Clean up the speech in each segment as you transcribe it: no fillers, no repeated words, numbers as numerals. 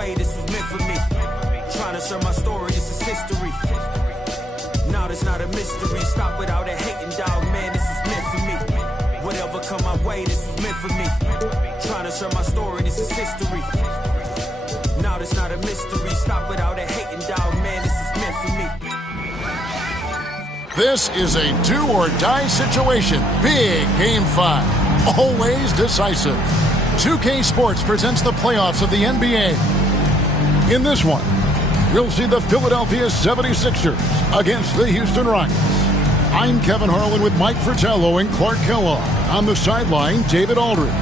way, this was meant for me. Trying to share my story, this is history. Now there's not a mystery. Stop without a hating, dog, man, this is meant for me. Whatever come my way, this was meant for me. Trying to share my story, this is history. Now there's not a mystery. Stop without a hating, dog, man, this is meant for me. This is a do-or-die situation. Big Game 5. Always decisive. 2K Sports presents the playoffs of the NBA. In this one, we'll see the Philadelphia 76ers against the Houston Rockets. I'm Kevin Harlan with Mike Fratello and Clark Kellogg. On the sideline, David Aldridge.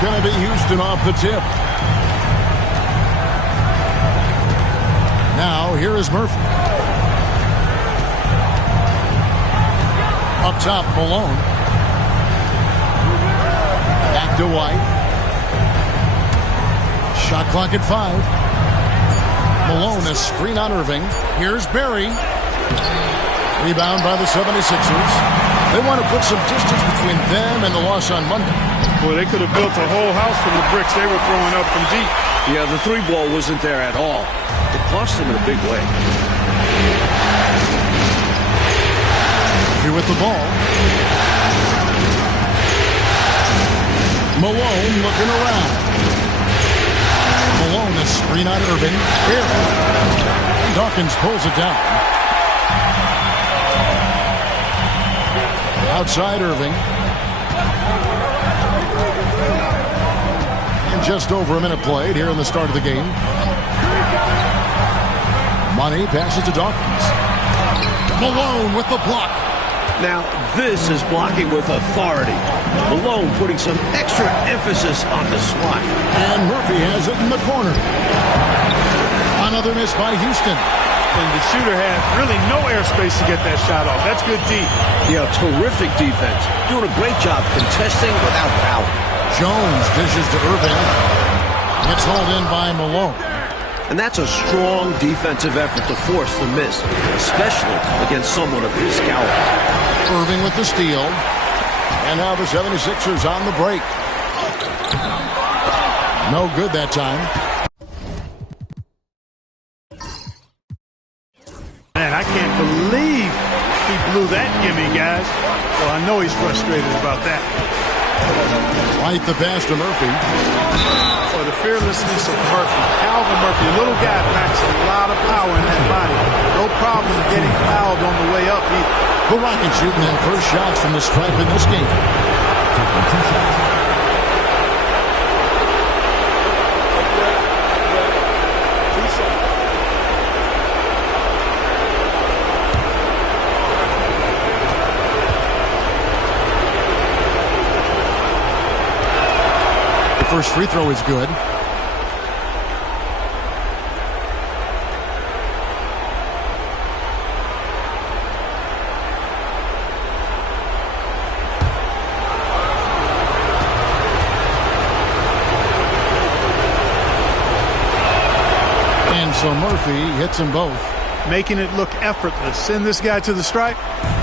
Going to be Houston off the tip. Now, here is Murphy. Up top, Malone. Back to White. Shot clock at 5. Malone, a screen on Irving. Here's Barry. Rebound by the 76ers. They want to put some distance between them and the loss on Monday. Well, they could have built a whole house from the bricks they were throwing up from deep. Yeah, the three ball wasn't there at all. It cost them in a big way. Here with the ball. Malone looking around. Malone, a screen on Irving. Here. Dawkins pulls it down. Outside Irving. And just over a minute played here in the start of the game. Money passes to Dawkins. Malone with the block. Now, this is blocking with authority. Malone putting some extra emphasis on the swat. And Murphy has it in the corner. Another miss by Houston. And the shooter had really no airspace to get that shot off. That's good deep. Yeah, terrific defense. Doing a great job contesting without foul. Jones dishes to Irving. It's hauled in by Malone. And that's a strong defensive effort to force the miss, especially against someone of his caliber. Irving with the steal. And now the 76ers on the break. No good that time. Man, I can't believe he blew that gimme, guys. Well, I know he's frustrated about that. Right the pass to Murphy. For the fearlessness of Murphy. Calvin Murphy, a little guy, packs a lot of power in that body. No problem getting fouled on the way up either. The Rockets shooting their first shots from the stripe in this game. First free throw is good. And so Murphy hits them both. Making it look effortless. Send this guy to the stripe.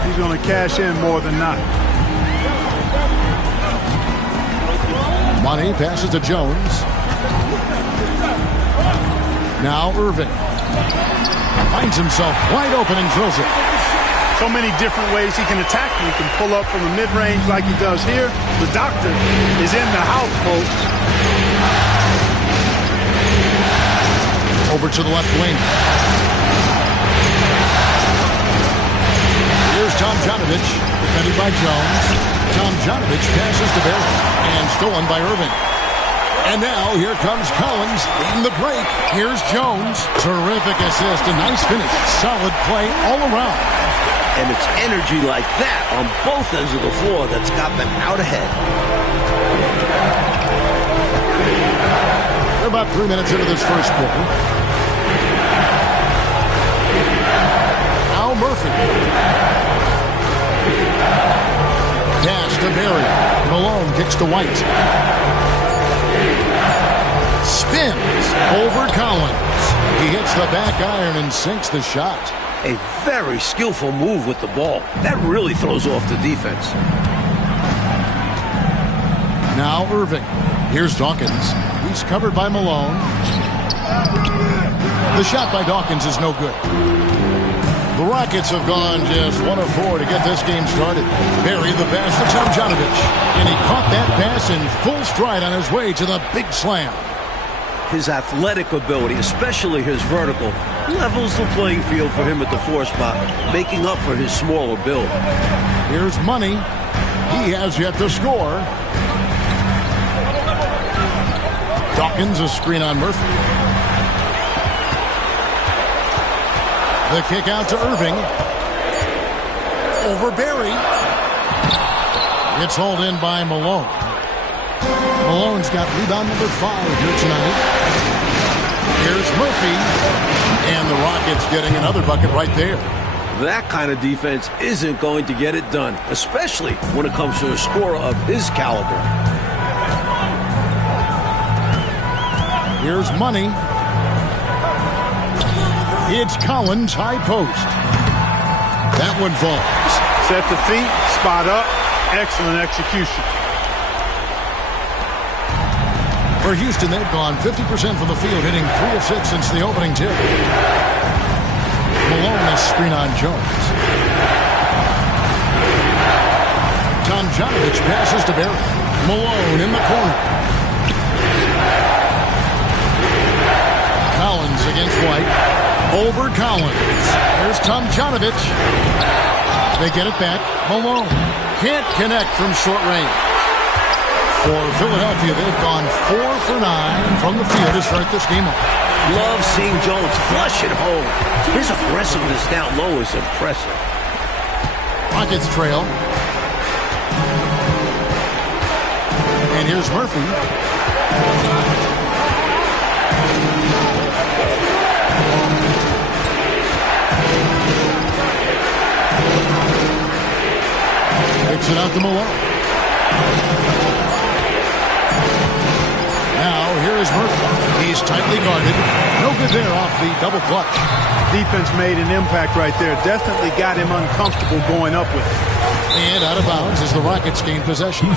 He's going to cash in more than not. Money passes to Jones. Now Irving finds himself wide open and drills it. So many different ways he can attack. He can pull up from the mid-range like he does here. The doctor is in the house, folks. Over to the left wing. Here's Tomjanovich, defended by Jones. Tomjanovich passes to Barry, and stolen by Irving. And now here comes Collins in the break. Here's Jones. Terrific assist, a nice finish. Solid play all around. And it's energy like that on both ends of the floor that's got them out ahead. They're about 3 minutes into this first quarter. Al Murphy. Pass to Berry. Malone kicks to White. Spins over Collins. He hits the back iron and sinks the shot. A very skillful move with the ball. That really throws off the defense. Now Irving. Here's Dawkins. He's covered by Malone. The shot by Dawkins is no good. The Rockets have gone just 1 of 4 to get this game started. Berry the pass to Tomjanovich. And he caught that pass in full stride on his way to the big slam. His athletic ability, especially his vertical, levels the playing field for him at the 4 spot, making up for his smaller build. Here's Money. He has yet to score. Dawkins, a screen on Murphy. The kick out to Irving. Over Berry. It's hauled in by Malone. Malone's got rebound number 5 here tonight. Here's Murphy. And the Rockets getting another bucket right there. That kind of defense isn't going to get it done, especially when it comes to a scorer of his caliber. Here's Money. It's Collins, high post. That one falls. Set the feet, spot up, excellent execution. For Houston, they've gone 50% from the field, hitting 3 of 6 since the opening tip. Malone is screen on Jones. Tomjanovich passes to Berry. Malone in the corner. Collins against White. Over Collins. There's Tomjanovich. They get it back. Malone can't connect from short range. For Philadelphia, they've gone 4 for 9 from the field to start this game off. Love seeing Jones flush it home. His aggressiveness down low is impressive. Rockets trail. And here's Murphy. Kicks it out to Malone. Now, here is Murphy. He's tightly guarded. No good there off the double clutch. Defense made an impact right there. Definitely got him uncomfortable going up with it. And out of bounds as the Rockets gain possession.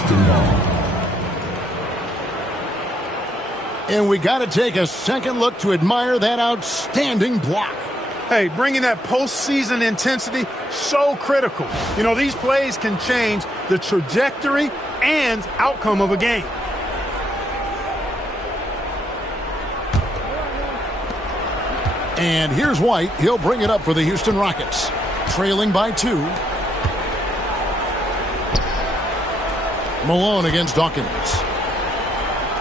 And we got to take a second look to admire that outstanding block. Hey, bringing that postseason intensity, so critical. You know, these plays can change the trajectory and outcome of a game. And here's White. He'll bring it up for the Houston Rockets. Trailing by 2. Malone against Dawkins.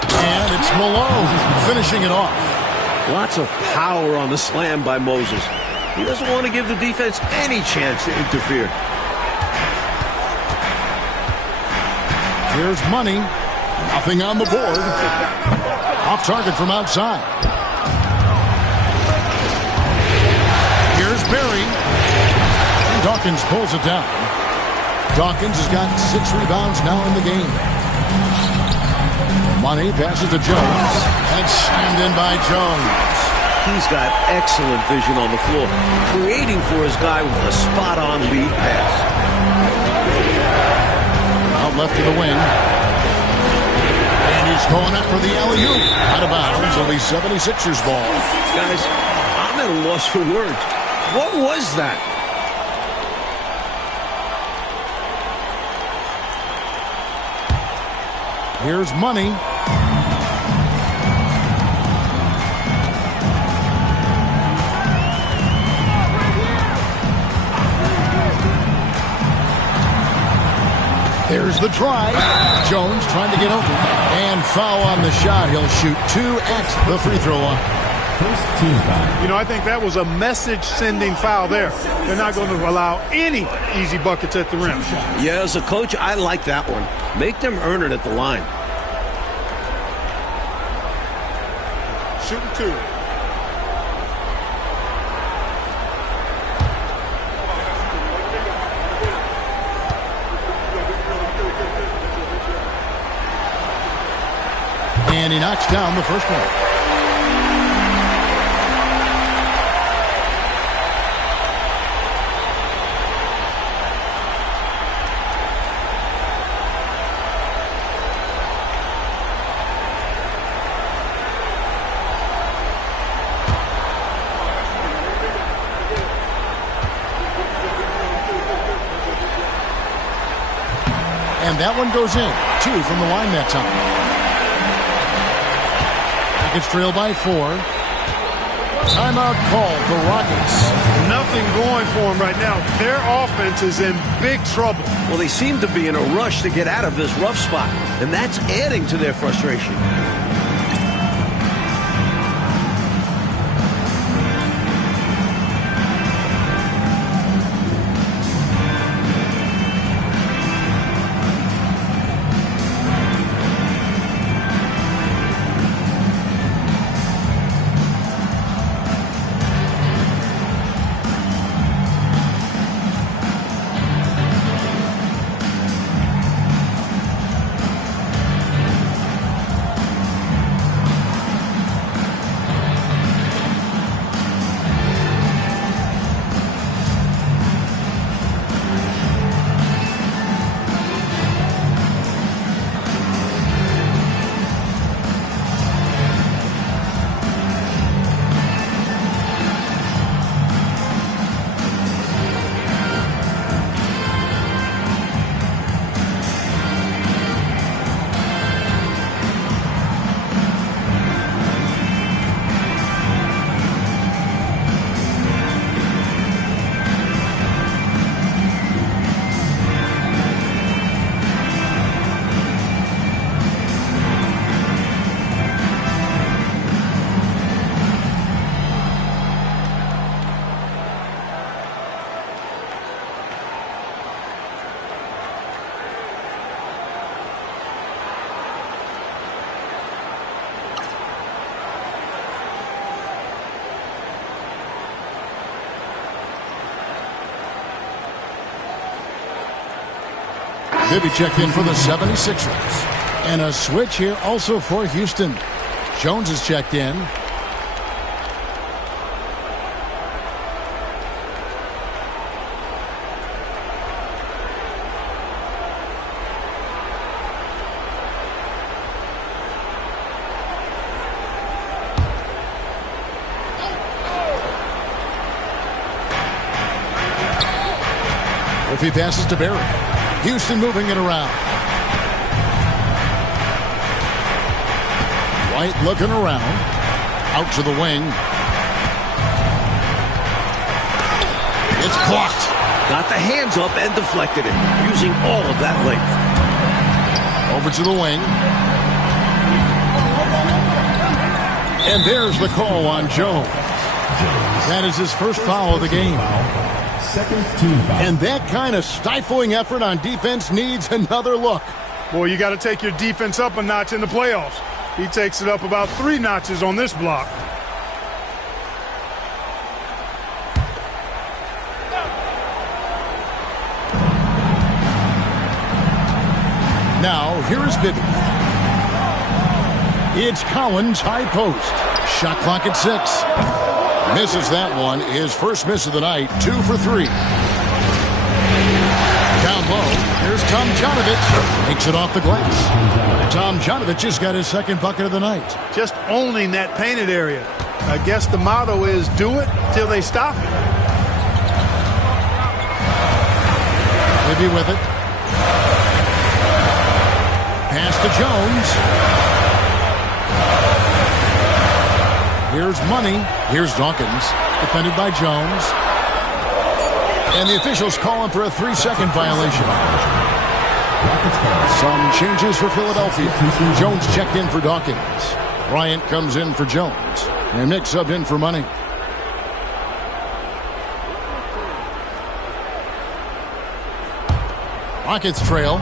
And it's Malone finishing it off. Lots of power on the slam by Moses. He doesn't want to give the defense any chance to interfere. Here's Money. Nothing on the board. Off target from outside. Here's Berry. And Dawkins pulls it down. Dawkins has got 6 rebounds now in the game. Money passes to Jones. And slammed in by Jones. He's got excellent vision on the floor, creating for his guy with a spot-on lead pass. Out left to the wing. And he's going up for the alley-oop. Out of bounds, only 76ers ball. Guys, I'm at a loss for words. What was that? Here's Money. There's the try. Jones trying to get open. And foul on the shot. He'll shoot 2 at the free throw line. You know, I think that was a message-sending foul there. They're not going to allow any easy buckets at the rim. Yeah, as a coach, I like that one. Make them earn it at the line. shooting 2. And he knocks down the first one. And that one goes in. 2 from the line that time. Rockets trail by 4. Timeout called. The Rockets. Nothing going for them right now. Their offense is in big trouble. Well, they seem to be in a rush to get out of this rough spot, and that's adding to their frustration. Bibby checked in for the 76ers. And a switch here also for Houston. Jones is checked in. If he passes to Barry. Houston moving it around. White looking around. Out to the wing. It's blocked. Got the hands up and deflected it, using all of that length. Over to the wing. And there's the call on Jones. That is his first foul of the game. And that kind of stifling effort on defense needs another look. Boy, you got to take your defense up a notch in the playoffs. He takes it up about 3 notches on this block. Now, here is Bibby. It's Collins, high post. Shot clock at 6. Misses that one. His first miss of the night. 2 for 3. Down low. Here's Tom Jonovich. Takes it off the glass. Tom Jonovich has got his second bucket of the night. Just owning that painted area. I guess the motto is do it till they stop it. Bibby with it. Pass to Jones. Here's Money. Here's Dawkins. Defended by Jones. And the officials calling for a 3-second violation. Some changes for Philadelphia. Jones checked in for Dawkins. Bryant comes in for Jones. And Nick subbed in for Money. Rockets trail.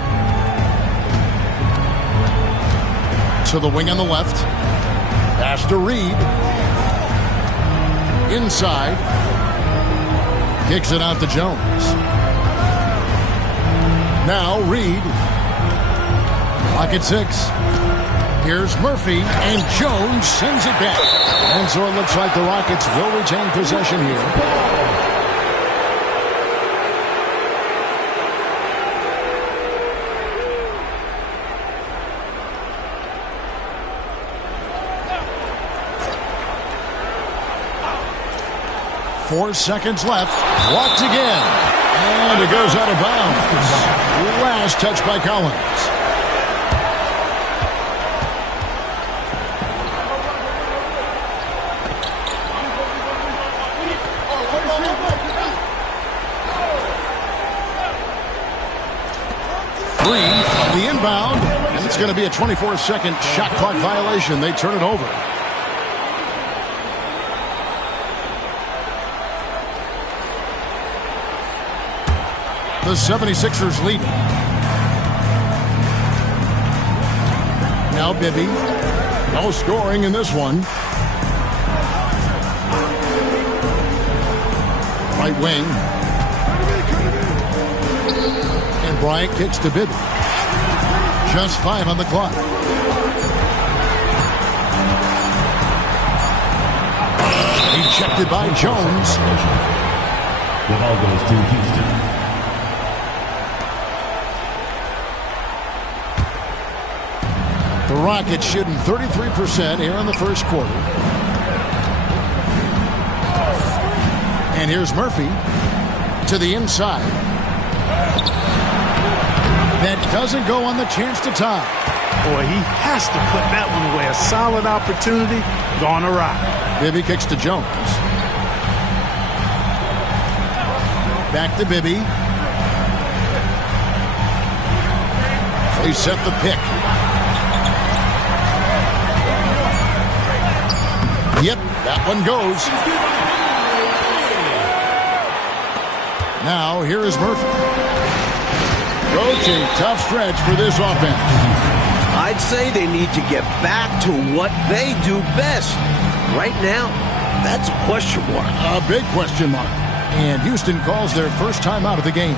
To the wing on the left. Pass to Reed. Inside. Kicks it out to Jones. Now Reed. Clock at 6. Here's Murphy, and Jones sends it back. And so it looks like the Rockets will retain possession here. Four seconds left. Blocked again. And it goes out of bounds. Last touch by Collins. The inbound, and it's going to be a 24-second shot clock violation. They turn it over. The 76ers lead. Now Bibby. No scoring in this one. Right wing. And Bryant kicks to Bibby. Just 5 on the clock. Ejected by Jones. The ball goes to Houston. The Rockets shooting 33% here in the first quarter. And here's Murphy to the inside. That doesn't go on the chance to tie. Boy, he has to put that one away. A solid opportunity gone awry. Bibby kicks to Jones. Back to Bibby. They set the pick. Yep, that one goes. Now, here is Murphy. Coach, a tough stretch for this offense. I'd say they need to get back to what they do best. Right now, that's a question mark. A big question mark. And Houston calls their first time out of the game.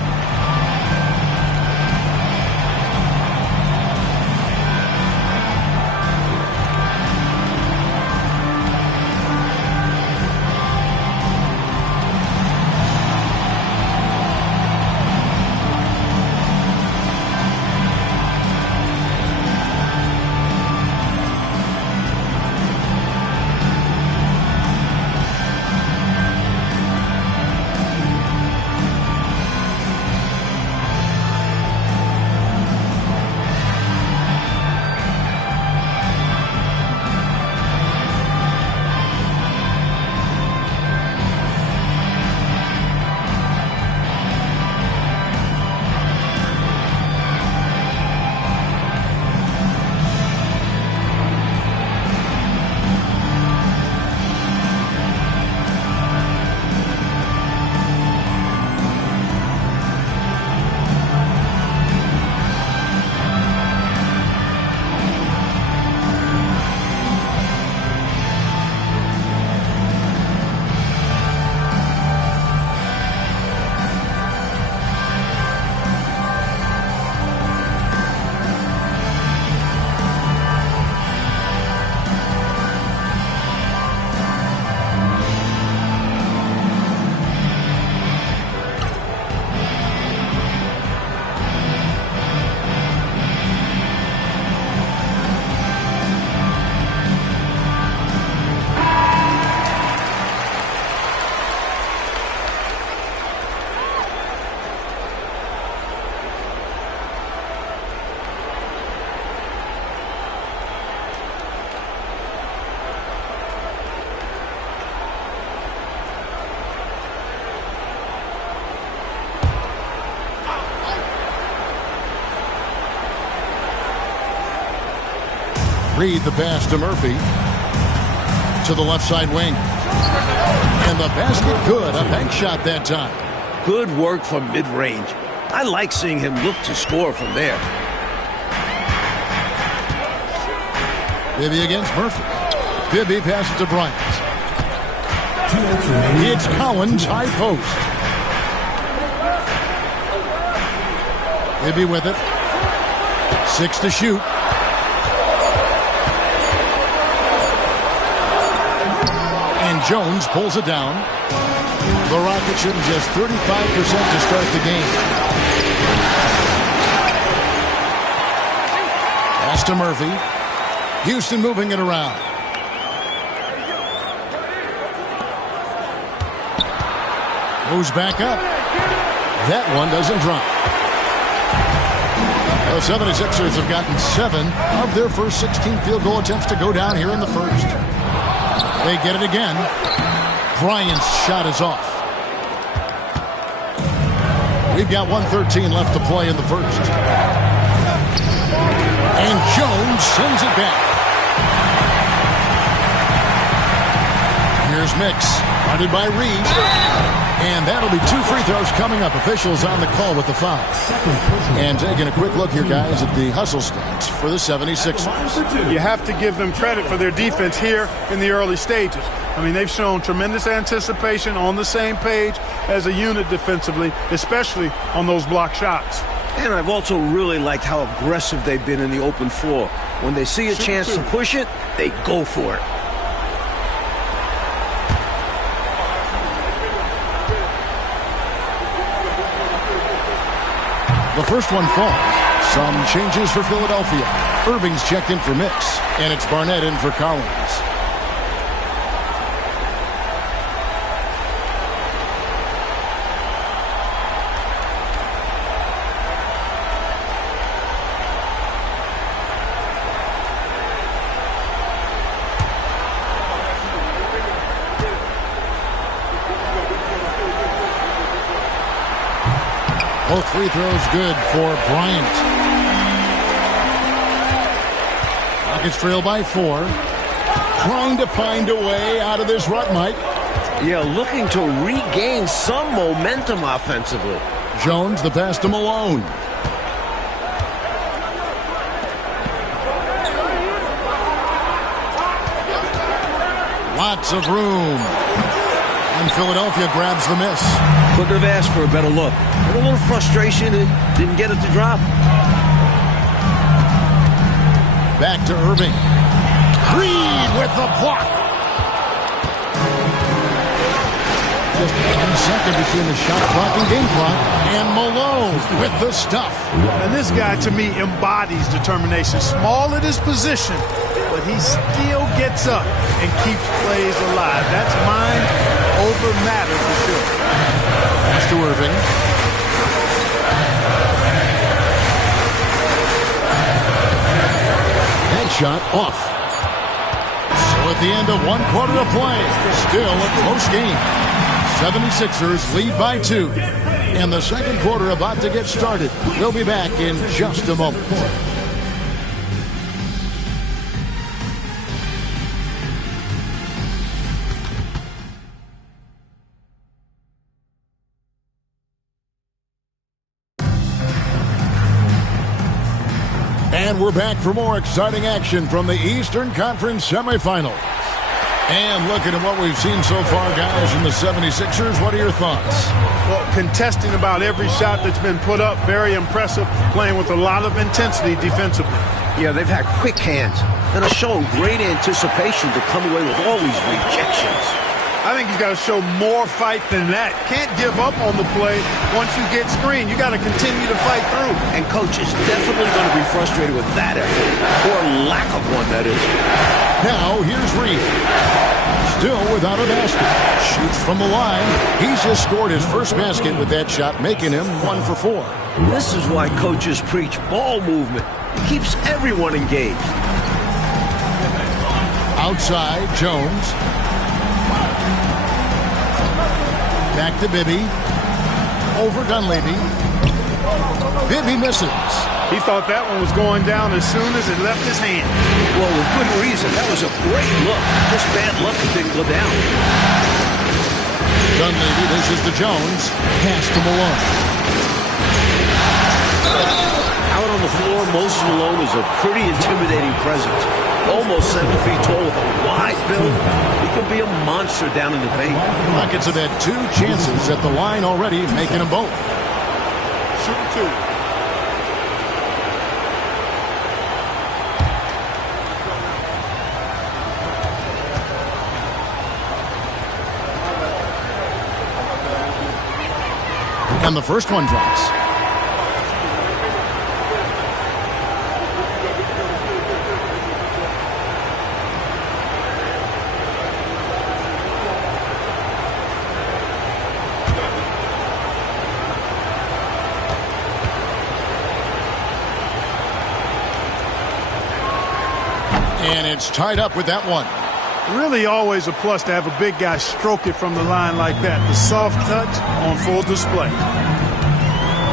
Reed the pass to Murphy. To the left side wing. And the basket good. A bank shot that time. Good work from mid-range. I like seeing him look to score from there. Bibby against Murphy. Bibby passes to Bryant. It's Collins, high post. Bibby with it. 6 to shoot. And Jones pulls it down. The Rockets shooting just 35% to start the game. Pass to Murphy. Houston moving it around. Goes back up. That one doesn't drop. The 76ers have gotten 7 of their first 16 field goal attempts to go down here in the first. They get it again. Bryant's shot is off. We've got 1:13 left to play in the first. And Jones sends it back. Here's Mix. Guarded by Reeves. And that'll be 2 free throws coming up. Officials on the call with the foul. And taking a quick look here, guys, at the hustle stats for the 76ers. You have to give them credit for their defense here in the early stages. I mean, they've shown tremendous anticipation, on the same page as a unit defensively, especially on those block shots. And I've also really liked how aggressive they've been in the open floor. When they see a chance to push it, they go for it. The first one falls. Some changes for Philadelphia. Irving's checked in for Mix, and it's Barnett in for Collins. Both free throws good for Bryant. Rockets trail by 4. Trying to find a way out of this rut, Mike. Yeah, looking to regain some momentum offensively. Jones, the pass to Malone. Lots of room. And Philadelphia grabs the miss. Couldn't have asked for a better look. And a little frustration and didn't get it to drop. Back to Irving. Reed with the block. Just 1 second between the shot clock and game clock. And Malone with the stuff. And this guy, to me, embodies determination. Small at his position, but he still gets up and keeps plays alive. That's mind over matter for sure. Pass to Irving. That shot off. So at the end of 1 quarter of play, still a close game. 76ers lead by 2. And the second quarter about to get started. We'll be back in just a moment. And we're back for more exciting action from the Eastern Conference semifinals. And looking at what we've seen so far, guys, from the 76ers, what are your thoughts? Well, contesting about every shot that's been put up, very impressive, playing with a lot of intensity defensively. Yeah, they've had quick hands and are showing great anticipation to come away with all these rejections. I think he's got to show more fight than that. Can't give up on the play once you get screened. You got to continue to fight through. And coach is definitely going to be frustrated with that effort, or lack of one, that is. Now, here's Reed. Still without a basket. Shoots from the line. He's just scored his first basket with that shot, making him 1 for 4. This is why coaches preach ball movement. It keeps everyone engaged. Outside, Jones. Back to Bibby. Over Dunleavy. Bibby misses. He thought that one was going down as soon as it left his hand. Well, with good reason. That was a great look. Just bad luck it didn't go down. Dunleavy dishes to Jones. Pass to Malone. Out on the floor, Moses Malone is a pretty intimidating presence. Almost 7 feet tall with a wide build, he can be a monster down in the paint. Rockets have had 2 chances at the line already, making them both. Shoot 2. And the first one drops. And it's tied up with that one. Really always a plus to have a big guy stroke it from the line like that. The soft touch on full display.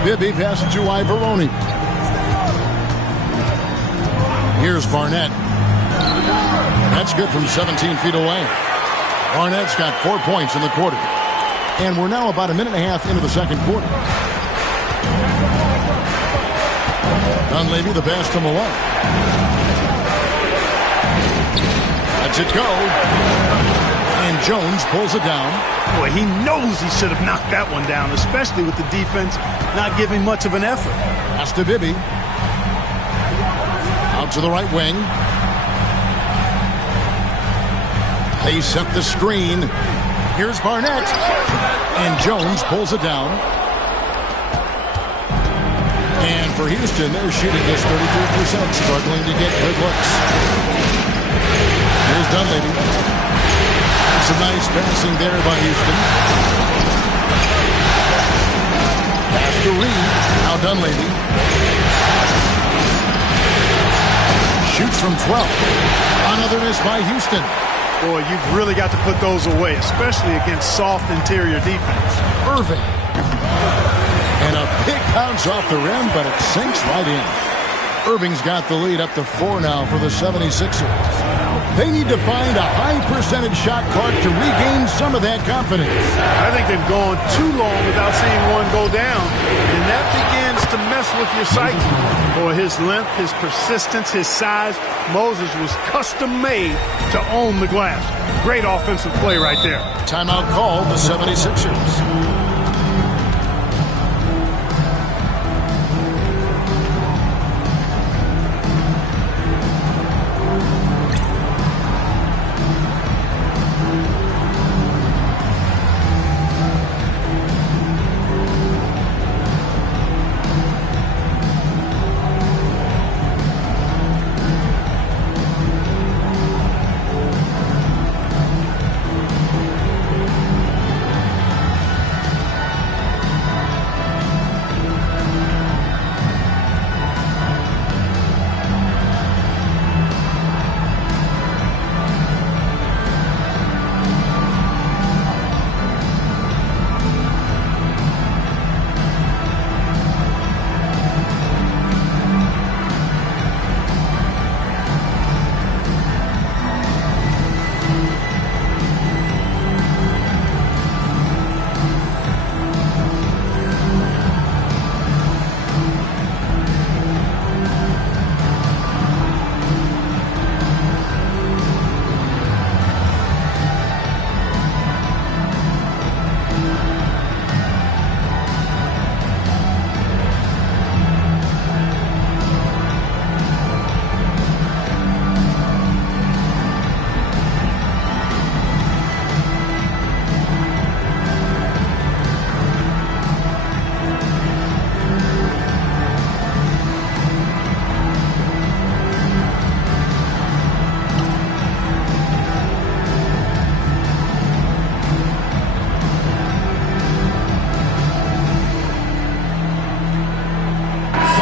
Bibby passes to Ivoroni. Here's Barnett. That's good from 17 feet away. Barnett's got 4 points in the quarter. And we're now about a minute and a half into the second quarter. Dunleavy, the pass to Malone. Lets it go. And Jones pulls it down. Boy, he knows he should have knocked that one down, especially with the defense not giving much of an effort. Pass to Bibby. Out to the right wing. They set the screen. Here's Barnett. And Jones pulls it down. And for Houston, they're shooting just 33%, struggling to get good looks. Here's Dunleavy. Some nice passing there by Houston. Pass to Reed. Now Dunleavy. Shoots from 12. Another miss by Houston. Boy, you've really got to put those away, especially against soft interior defense. Irving. And a big bounce off the rim, but it sinks right in. Irving's got the lead up to 4 now for the 76ers. They need to find a high percentage shot clock to regain some of that confidence. I think they've gone too long without seeing one go down, and that begins to mess with your psyche. Boy, his length, his persistence, his size, Moses was custom made to own the glass. Great offensive play right there. Timeout called the 76ers.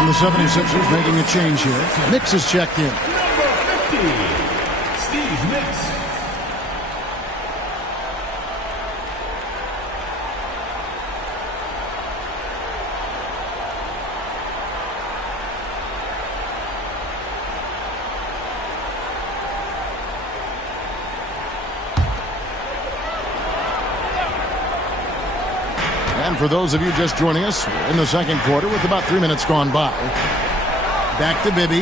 The 76ers making a change here. Nix is checked in. Number 50, Steve Nix. And for those of you just joining us, we're in the second quarter with about 3 minutes gone by. Back to Bibby.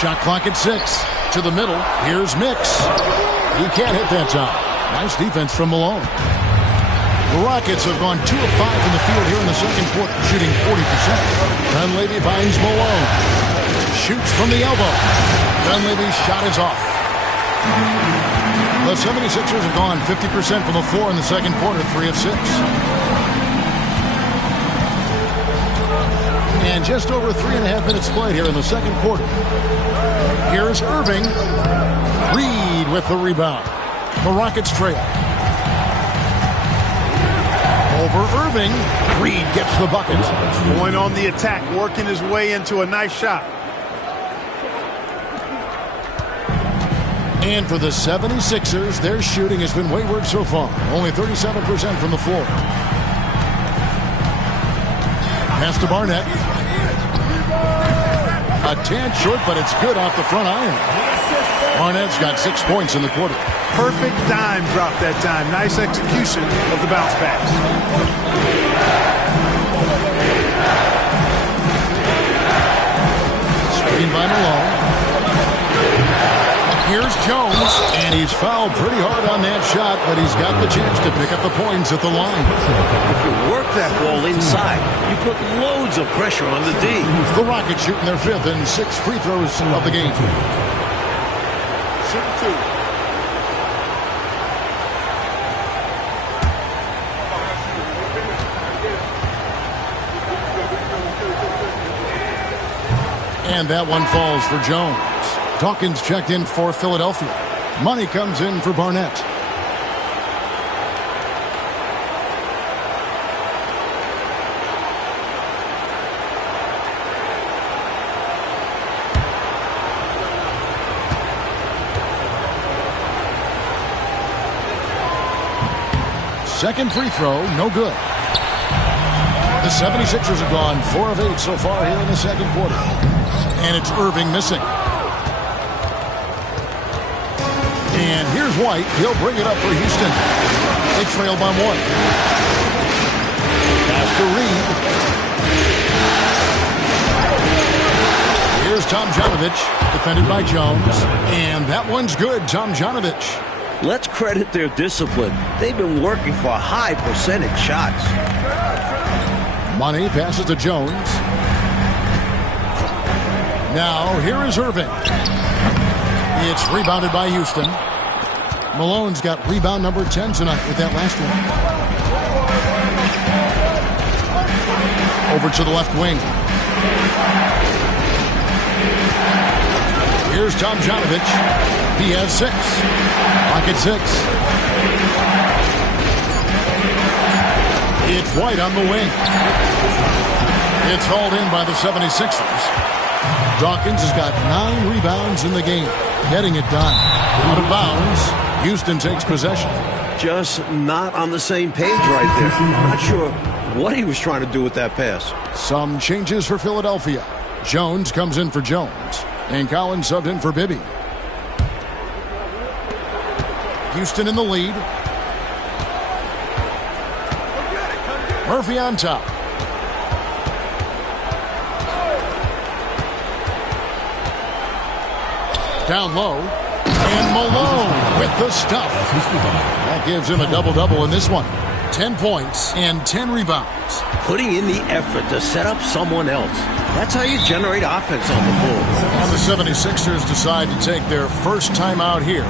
Shot clock at 6. To the middle. Here's Mix. He can't hit that time. Nice defense from Malone. The Rockets have gone 2 of 5 from the field here in the second quarter, shooting 40%. Dunleavy finds Malone. Shoots from the elbow. Dunleavy's shot is off. The 76ers have gone 50% from the floor in the second quarter, 3 of 6. And just over 3.5 minutes played here in the second quarter. Here's Irving. Reed with the rebound. The Rockets trail. Over Irving. Reed gets the bucket. Going on the attack, working his way into a nice shot. And for the 76ers, their shooting has been wayward so far. Only 37% from the floor. Pass to Barnett. A tad short, but it's good off the front iron. Barnett's got 6 points in the quarter. Perfect dime drop that time. Nice execution of the bounce pass. Screen by Malone. Here's Jones, and he's fouled pretty hard on that shot, but he's got the chance to pick up the points at the line. If you work that ball inside, you put loads of pressure on the D. The Rockets shooting their 5th and 6th free throws of the game. Shoot 2. And that one falls for Jones. Dawkins checked in for Philadelphia. Money comes in for Barnett. Second free throw, no good. The 76ers have gone 4 of 8 so far here in the second quarter. And it's Irving missing. And here's White. He'll bring it up for Houston. They trail by 1. Pass to Reed. Here's Tomjanovich, defended by Jones. And that one's good, Tomjanovich. Let's credit their discipline. They've been working for high percentage shots. Money passes to Jones. Now, here is Irving. It's rebounded by Houston. Malone's got rebound number 10 tonight with that last one. Over to the left wing. Here's Tomjanovich. He has 6. Pocket 6. It's White on the wing. It's hauled in by the 76ers. Dawkins has got 9 rebounds in the game. Getting it done. Out of bounds. Houston takes possession. Just not on the same page right there. I'm not sure what he was trying to do with that pass. Some changes for Philadelphia. Jones comes in for Jones. And Collins subbed in for Bibby. Houston in the lead. Murphy on top. Down low. And Malone with the stuff. That gives him a double-double in this one. 10 points and 10 rebounds. Putting in the effort to set up someone else. That's how you generate offense on the floor. And the 76ers decide to take their first time out here.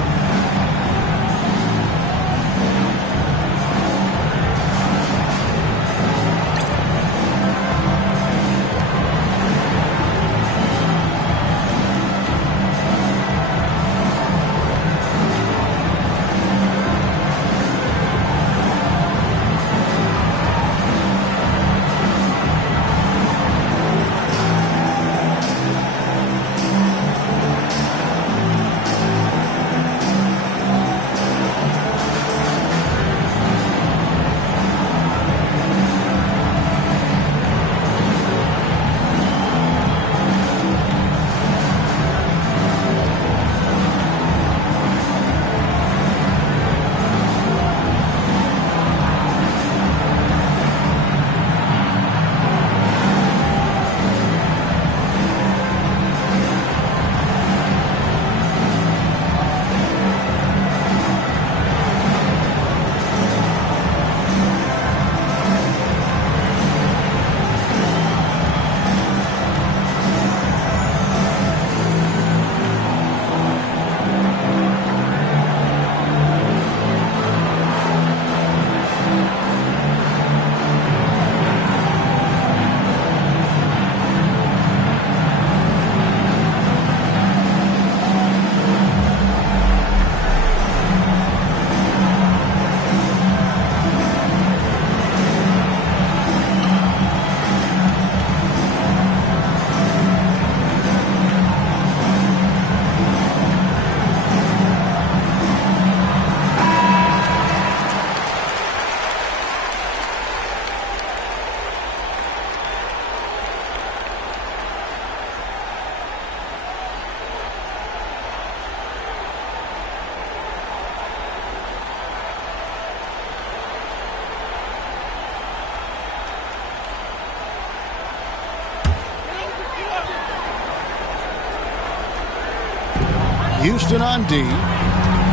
Houston on D.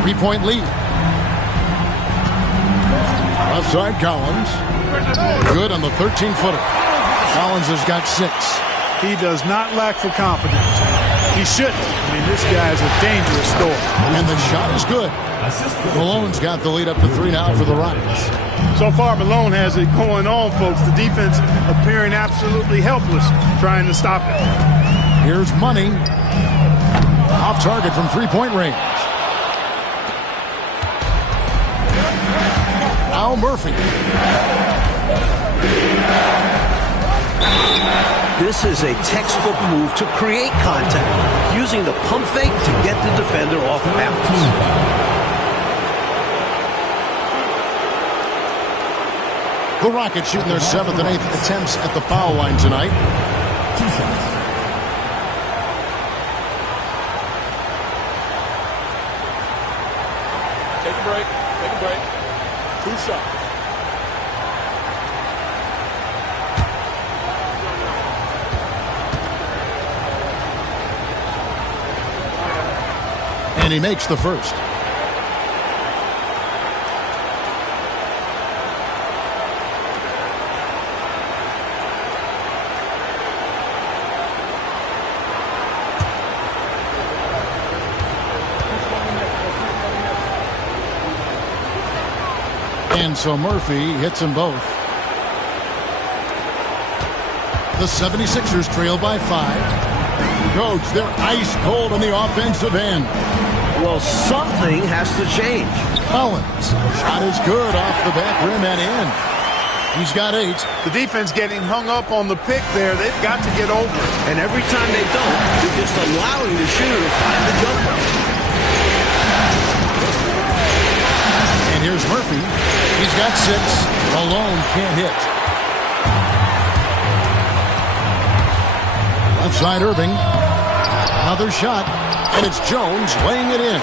3-point lead. Left side, Collins. Good on the 13-footer. Collins has got 6. He does not lack for confidence. He shouldn't. I mean, this guy's a dangerous scorer. And the shot is good. Malone's got the lead up to 3 now for the Rockets. So far, Malone has it going on, folks. The defense appearing absolutely helpless trying to stop it. Here's Money. Off target from 3-point range. Now Murphy. This is a textbook move to create contact, using the pump fake to get the defender off balance. The Rockets shooting their 7th and 8th attempts at the foul line tonight. 2 shots. Take a break. Take a break. 2 shots. And he makes the first. And so Murphy hits them both. The 76ers trail by 5. Coach, they're ice cold on the offensive end. Well, something has to change. Collins, shot is good off the back rim and in. He's got 8. The defense getting hung up on the pick there. They've got to get over it. And every time they don't, they're just allowing the shooter to find the jumper. And here's Murphy. He's got 6. Malone can't hit. Left side, Irving. Another shot. And it's Jones laying it in.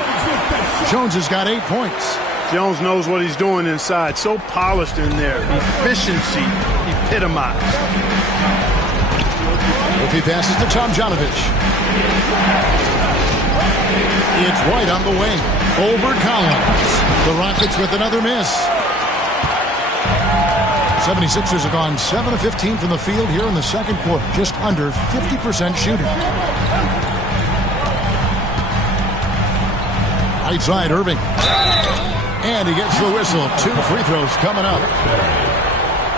Jones has got 8 points. Jones knows what he's doing inside. So polished in there. Efficiency epitomized. If he passes to Tomjanovich. It's White on the wing. Over Collins. The Rockets with another miss. 76ers have gone 7 of 15 from the field here in the second quarter. Just under 50% shooting. Right side, Irving. And he gets the whistle. 2 free throws coming up.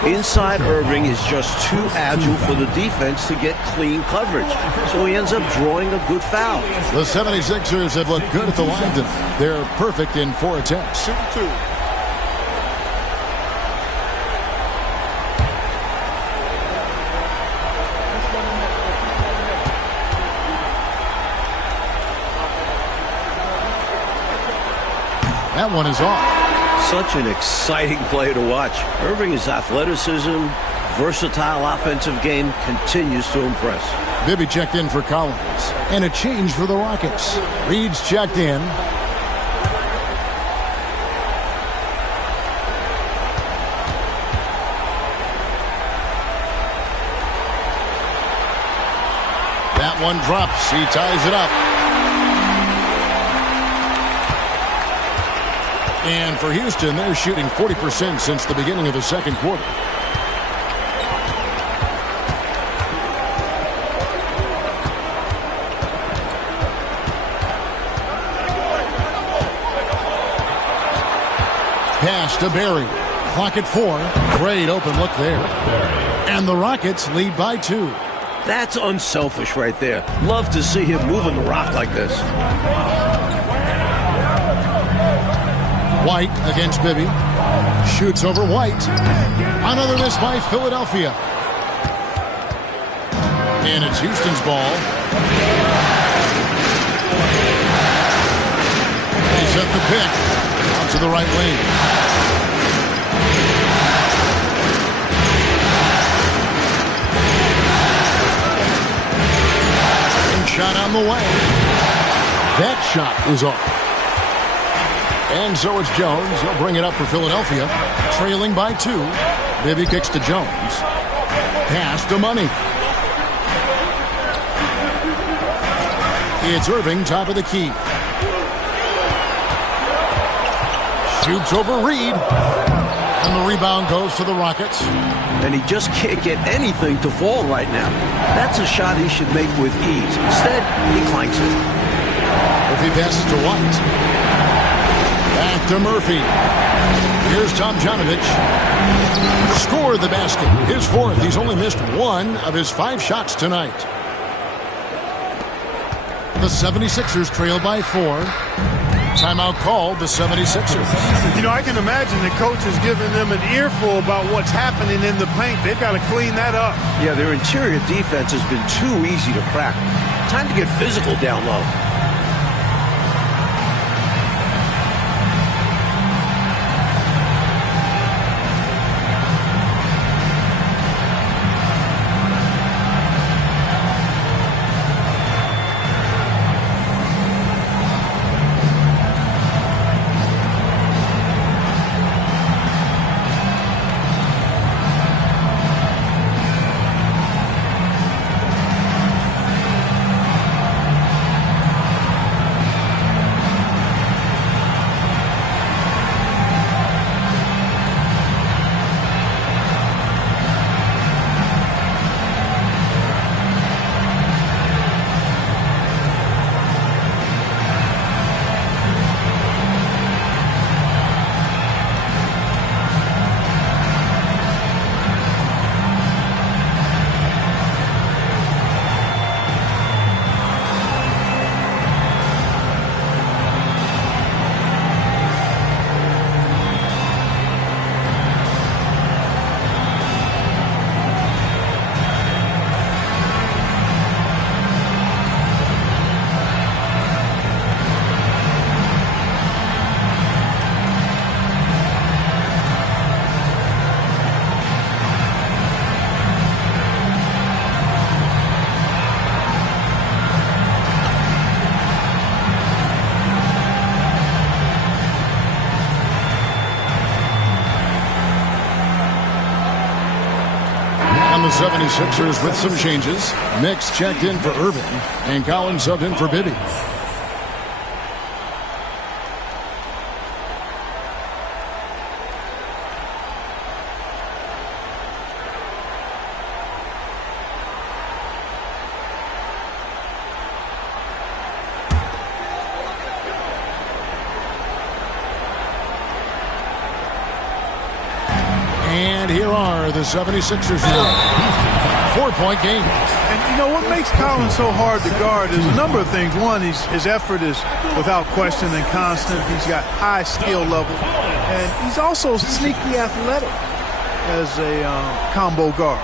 Inside, Irving is just too agile for the defense to get clean coverage. So he ends up drawing a good foul. The 76ers have looked good at the line tonight. They're perfect in 4 attempts. Shoot 2. That one is off. Such an exciting play to watch. Irving's athleticism, versatile offensive game continues to impress. Bibby checked in for Collins. And a change for the Rockets. Reed's checked in. That one drops. He ties it up. And for Houston, they're shooting 40% since the beginning of the second quarter. Pass to Barry. Clock at 4. Great open look there. And the Rockets lead by 2. That's unselfish right there. Love to see him moving the rock like this. White against Bibby. Shoots over White. Another miss by Philadelphia. And it's Houston's ball. They set the pick. Out to the right wing. And shot on the way. That shot is off. And so it's Jones. He'll bring it up for Philadelphia. Trailing by 2. Bibby kicks to Jones. Pass to Money. It's Irving, top of the key. Shoots over Reed. And the rebound goes to the Rockets. And he just can't get anything to fall right now. That's a shot he should make with ease. Instead, he clanks it. Murphy passes to White. Back to Murphy. Here's Tomjanovich. Scored the basket. His fourth. He's only missed one of his 5 shots tonight. The 76ers trail by 4. Timeout called the 76ers. You know, I can imagine the coach is giving them an earful about what's happening in the paint. They've got to clean that up. Yeah, their interior defense has been too easy to crack. Time to get physical down low. The 76ers with some changes. Mix checked in for Irving, and Collins subbed in for Bibby. And here are the 76ers now. 4-point game. And you know what makes Collins so hard to guard is a number of things. One, his effort is without question and constant. He's got high skill level. And he's also sneaky athletic as a combo guard.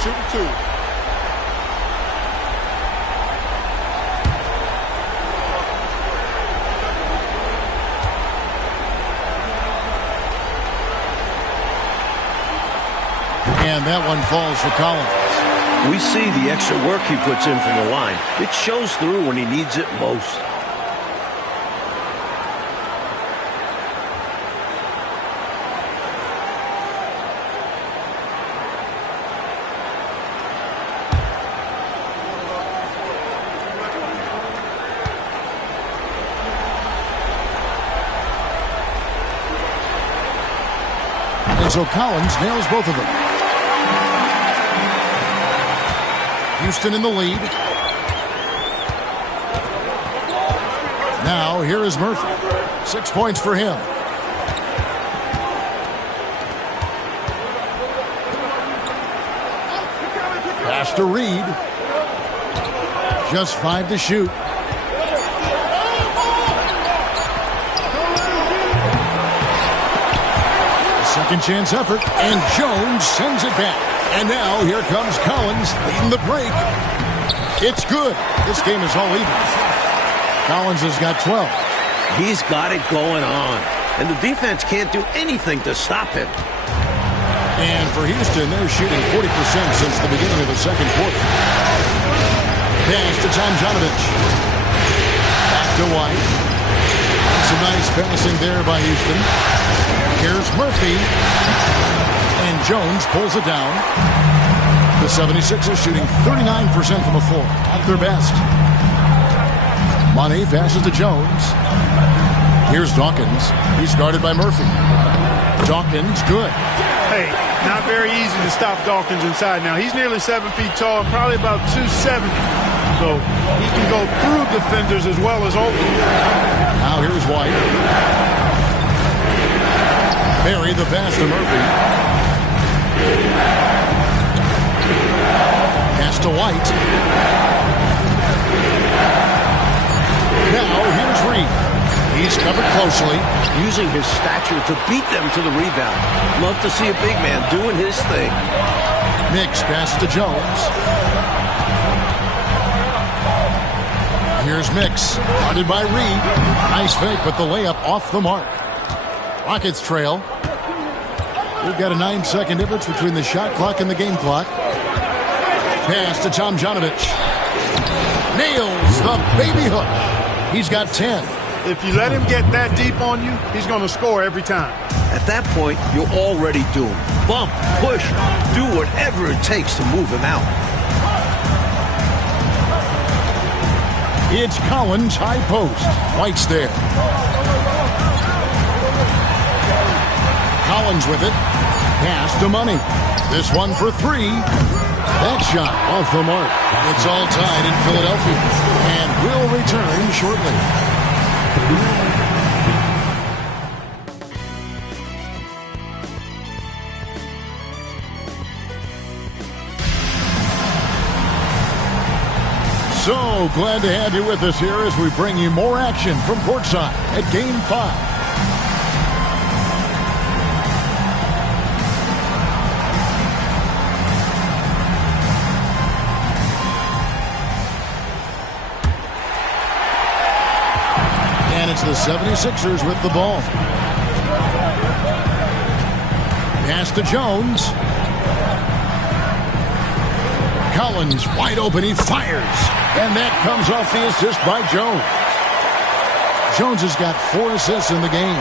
Shooting 2. And that one falls for Collins. We see the extra work he puts in from the line. It shows through when he needs it most. And so Collins nails both of them. Houston in the lead. Now here is Murphy. 6 points for him. Pass to Reed. Just 5 to shoot. Second chance effort, and Jones sends it back. And now here comes Collins leading the break. It's good. This game is all even. Collins has got 12. He's got it going on. And the defense can't do anything to stop him. And for Houston, they're shooting 40% since the beginning of the second quarter. Pass to Tomjanovich. Back to White. Some nice passing there by Houston. Here's Murphy. And Jones pulls it down. The 76ers shooting 39% from the floor, at their best. Money passes to Jones. Here's Dawkins. He's guarded by Murphy. Dawkins, good. Hey, not very easy to stop Dawkins inside. Now, he's nearly 7 feet tall and probably about 270. So he can go through defenders as well as over. Now here's White. Barry the pass to Murphy. Pass to White. Now here's Reed. He's covered closely. Using his stature to beat them to the rebound. Love to see a big man doing his thing. Mix pass to Jones. Here's Mix. Guarded by Reed. Nice fake, but the layup off the mark. Rockets trail. We've got a 9-second difference between the shot clock and the game clock. Pass to Tom Janovich. Nails the baby hook. He's got 10. If you let him get that deep on you, he's going to score every time. At that point, you're already doomed. Bump, push, do whatever it takes to move him out. It's Collins, high post. White's there. Collins with it. Pass to Money. This one for 3. That shot off the mark. It's all tied in Philadelphia. And will return shortly. So glad to have you with us here as we bring you more action from courtside at Game 5. And it's the 76ers with the ball. Pass to Jones. Collins wide open. He fires. And that comes off the assist by Jones. Jones has got 4 assists in the game.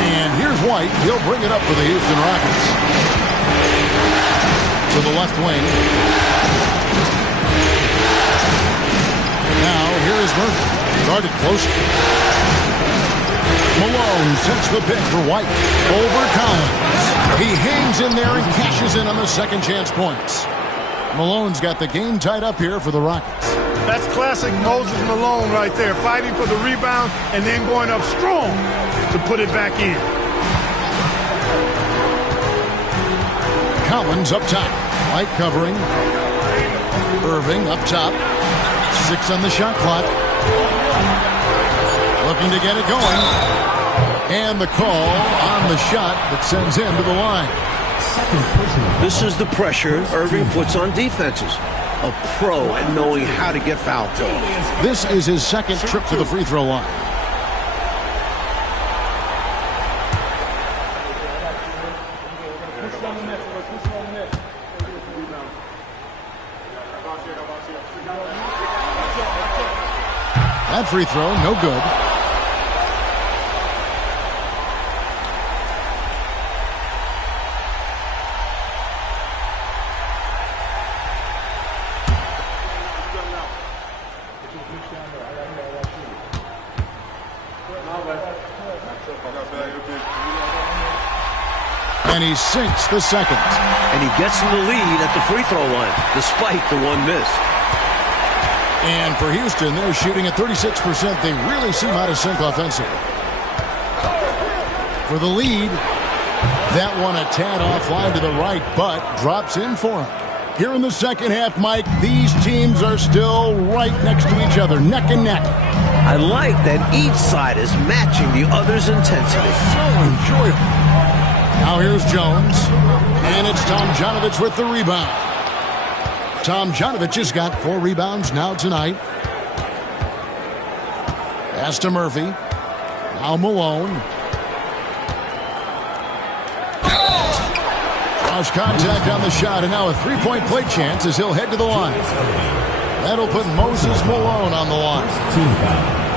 And here's White. He'll bring it up for the Houston Rockets. To the left wing. Now here is Murphy. Guarded closely. Malone sets the pick for White. Over Collins. He hangs in there and cashes in on the second chance points. Malone's got the game tied up here for the Rockets. That's classic Moses Malone right there, fighting for the rebound and then going up strong to put it back in. Collins up top. White covering. Irving up top. 6 on the shot clock. Looking to get it going. And the call on the shot that sends him to the line. This is the pressure Irving puts on defenses. A pro at knowing how to get fouled. This is his second trip to the free throw line. That free throw, no good. And he sinks the second. And he gets in the lead at the free throw line, despite the 1 miss. And for Houston, they're shooting at 36%. They really seem out of sync offensively. For the lead, that one a tad offline to the right, but drops in for him. Here in the second half, Mike, these teams are still right next to each other, neck and neck. I like that each side is matching the other's intensity. So enjoyable. Now here's Jones, and it's Tom Janovich with the rebound. Tom Janovich has got 4 rebounds now tonight. Pass to Murphy. Now Malone. Cross contact on the shot, and now a 3-point play chance as he'll head to the line. That'll put Moses Malone on the line.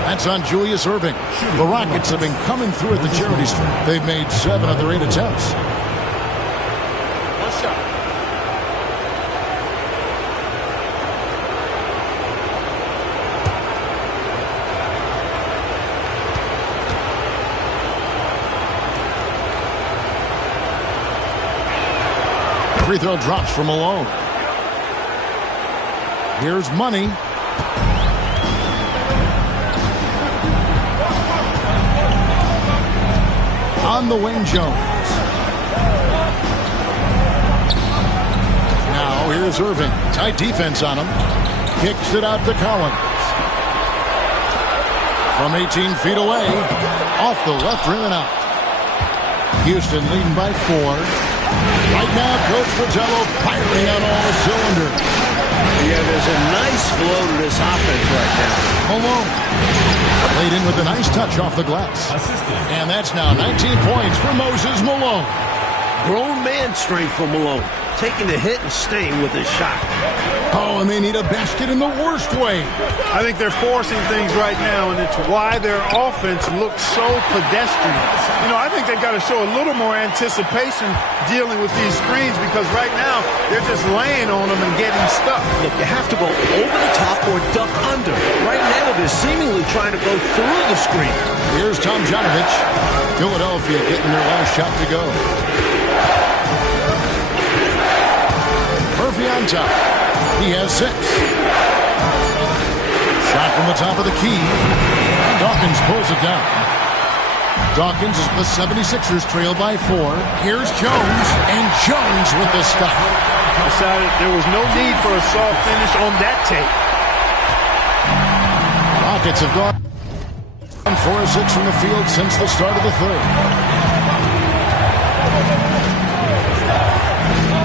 That's on Julius Irving. The Rockets have been coming through at the charity stripe. They've made 7 of their 8 attempts. Free throw drops for Malone. Here's Money. On the wing, Jones. Now here's Irving. Tight defense on him. Kicks it out to Collins. From 18 feet away. Off the left rim and out. Houston leading by 4. Right now, Coach Fratello firing on all cylinders. Yeah, there's a nice flow to this offense right now. Malone laid in with a nice touch off the glass. And that's now 19 points for Moses Malone. Grown man strength for Malone. Taking the hit and staying with his shot. Oh, and they need a basket in the worst way. I think they're forcing things right now, and it's why their offense looks so pedestrian. You know, I think they've got to show a little more anticipation dealing with these screens, because right now they're just laying on them and getting stuck. Look, you have to go over the top or duck under. Right now they're seemingly trying to go through the screen. Here's Tom Janovich. Philadelphia getting their last shot to go. Murphy on top. He has 6. Shot from the top of the key. Dawkins pulls it down. Dawkins is the 76ers trail by 4. Here's Jones, and Jones with the stop. Decided there was no need for a soft finish on that tape. Rockets have gone 4 of 6 from the field since the start of the third.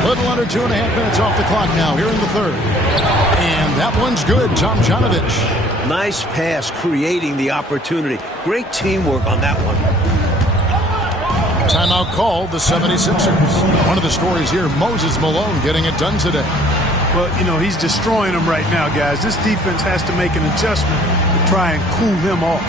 Little under 2.5 minutes off the clock now here in the third. And that one's good. Tom Janovich. Nice pass, creating the opportunity. Great teamwork on that one. Timeout called the 76ers. One of the stories here, Moses Malone getting it done today. Well, you know, he's destroying them right now, guys. This defense has to make an adjustment to try and cool him off.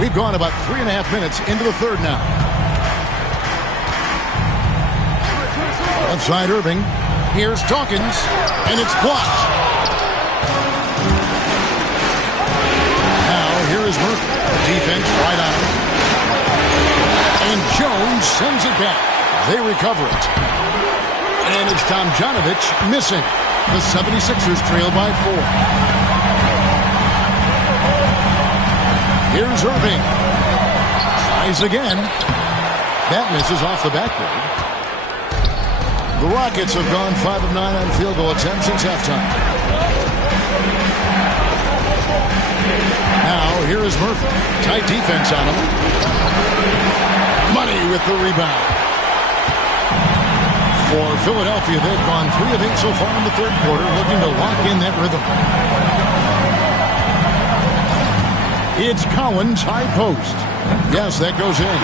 We've gone about 3.5 minutes into the third now. Left side Irving. Here's Dawkins, and it's blocked. Now here is Murphy. Defense right on him. And Jones sends it back. They recover it. And it's Tom Janovich missing. The 76ers trail by 4. Here's Irving. Tries again. That misses off the backboard. The Rockets have gone 5 of 9 on field goal attempts since halftime. Now, here is Murphy. Tight defense on him. Money with the rebound. For Philadelphia, they've gone 3 of 8 so far in the third quarter, looking to lock in that rhythm. It's Collins, high post. Yes, that goes in.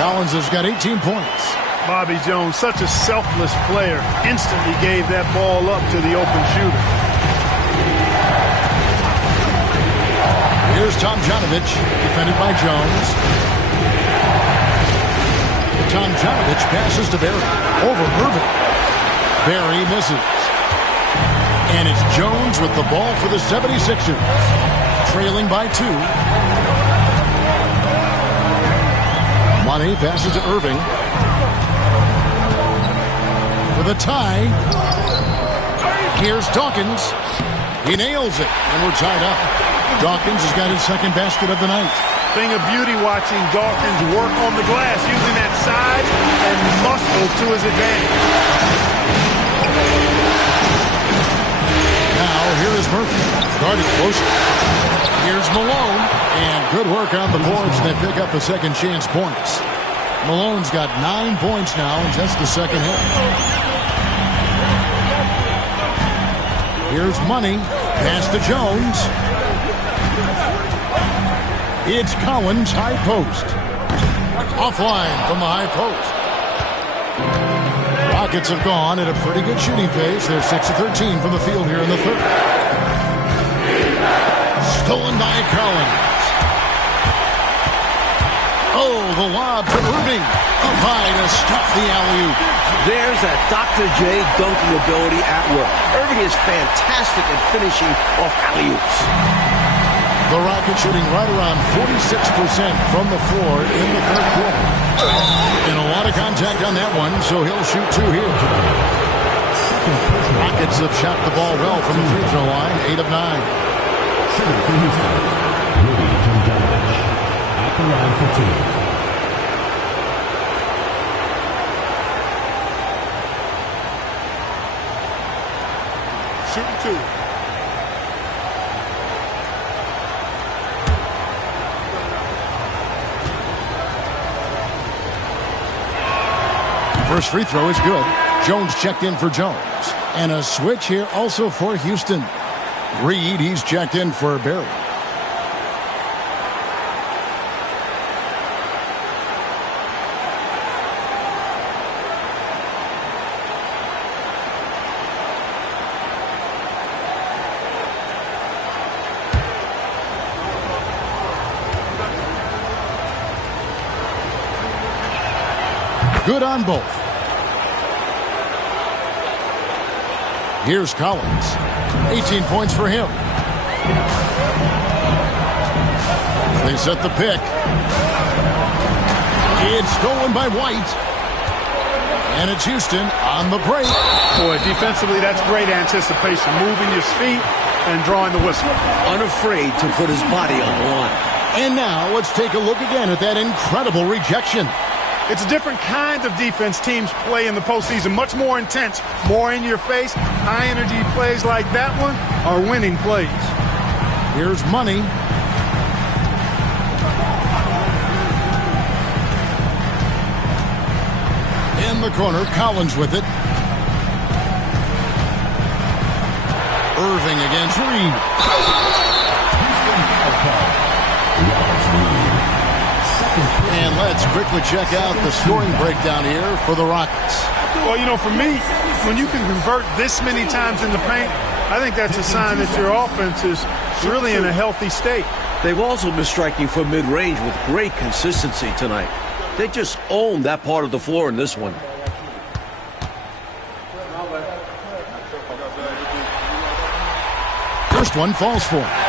Collins has got 18 points. Bobby Jones, such a selfless player, instantly gave that ball up to the open shooter. Here's Tomjanovich, defended by Jones. Tomjanovich passes to Barry. Over Irving. Barry misses. And it's Jones with the ball for the 76ers. Trailing by 2. Money passes to Irving. For the tie. Here's Dawkins. He nails it. And we're tied up. Dawkins has got his second basket of the night. Thing of beauty watching Dawkins work on the glass, using that size and muscle to his advantage. Now, here is Murphy. Guarded closely. Here's Malone. And good work on the boards. They pick up the second chance points. Malone's got 9 points now in just the second half. Here's Money. Pass to Jones. It's Collins, high post. Offline from the high post. Rockets have gone at a pretty good shooting pace. They're 6 of 13 from the field here in the third. Stolen by Collins. Oh, the lob to Irving. Up high to stop the alley-oop. There's that Dr. J dunking ability at work. Irving is fantastic at finishing off alley-oops. The Rockets shooting right around 46% from the floor in the third quarter. And a lot of contact on that one, so he'll shoot 2 here. Rockets have shot the ball well from the free throw line, 8 of 9. At the line for 2. Shooting 2. First free throw is good. Jones checked in for Jones. And a switch here also for Houston. Reed, he's checked in for Barry. Good on both. Here's Collins. 18 points for him. They set the pick. It's stolen by White. And it's Houston on the break. Boy, defensively, that's great anticipation. Moving his feet and drawing the whistle. Unafraid to put his body on the line. And now let's take a look again at that incredible rejection. It's a different kind of defense teams play in the postseason. Much more intense, more in your face. High-energy plays like that one are winning plays. Here's Money. In the corner, Collins with it. Irving against Reed. And let's quickly check out the scoring breakdown here for the Rockets. Well, you know, for me, when you can convert this many times in the paint, I think that's a sign that your offense is really in a healthy state. They've also been striking from mid-range with great consistency tonight. They just own that part of the floor in this one. First one falls for him.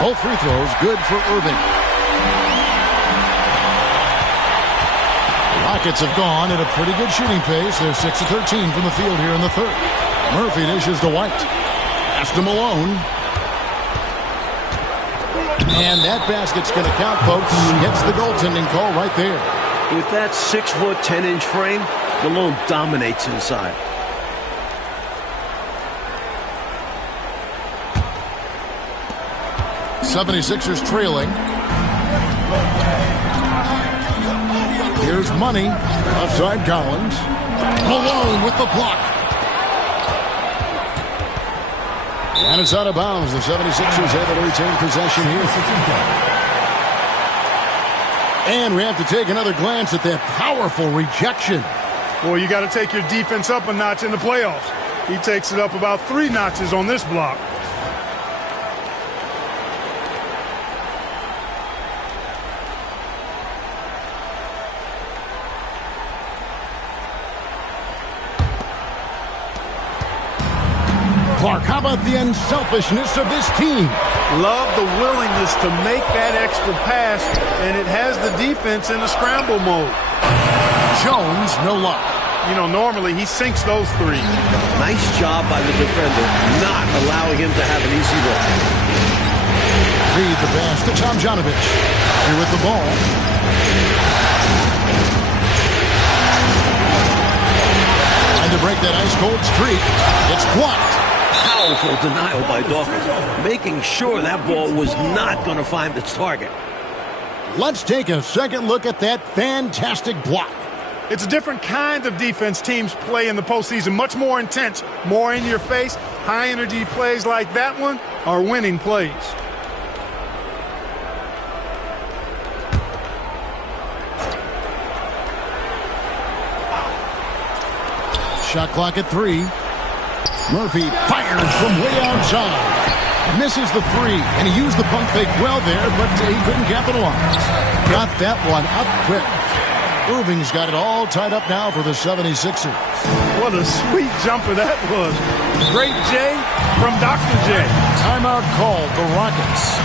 Both free throws good for Irving. Rockets have gone at a pretty good shooting pace. They're 6 of 13 from the field here in the third. Murphy dishes to White. Pass to Malone. And that basket's going to count, folks. Gets the goaltending call right there. With that 6-foot, 10-inch frame, Malone dominates inside. '76ers trailing. Here's Money. Offside Collins. Malone with the block. And it's out of bounds. The 76ers able to retain possession here. And we have to take another glance at that powerful rejection. Boy, you got to take your defense up a notch in the playoffs. He takes it up about 3 notches on this block. Clark, how about the unselfishness of this team? Love the willingness to make that extra pass, and it has the defense in a scramble mode. Jones, no luck. You know, normally he sinks those 3. Nice job by the defender, not allowing him to have an easy look. Read the pass to Tomjanovich. Here with the ball. And to break that ice-cold streak, it's blocked. Powerful denial by Dawkins, making sure that ball was not going to find its target. Let's take a second look at that fantastic block. It's a different kind of defense teams play in the postseason, much more intense, more in your face. High-energy plays like that one are winning plays. Shot clock at 3. Murphy fires from way outside. Misses the 3, and he used the pump fake well there, but he couldn't capitalize. Got that one up quick. Irving's got it all tied up now for the 76ers. What a sweet jumper that was. Great J from Dr. J. Timeout called the Rockets.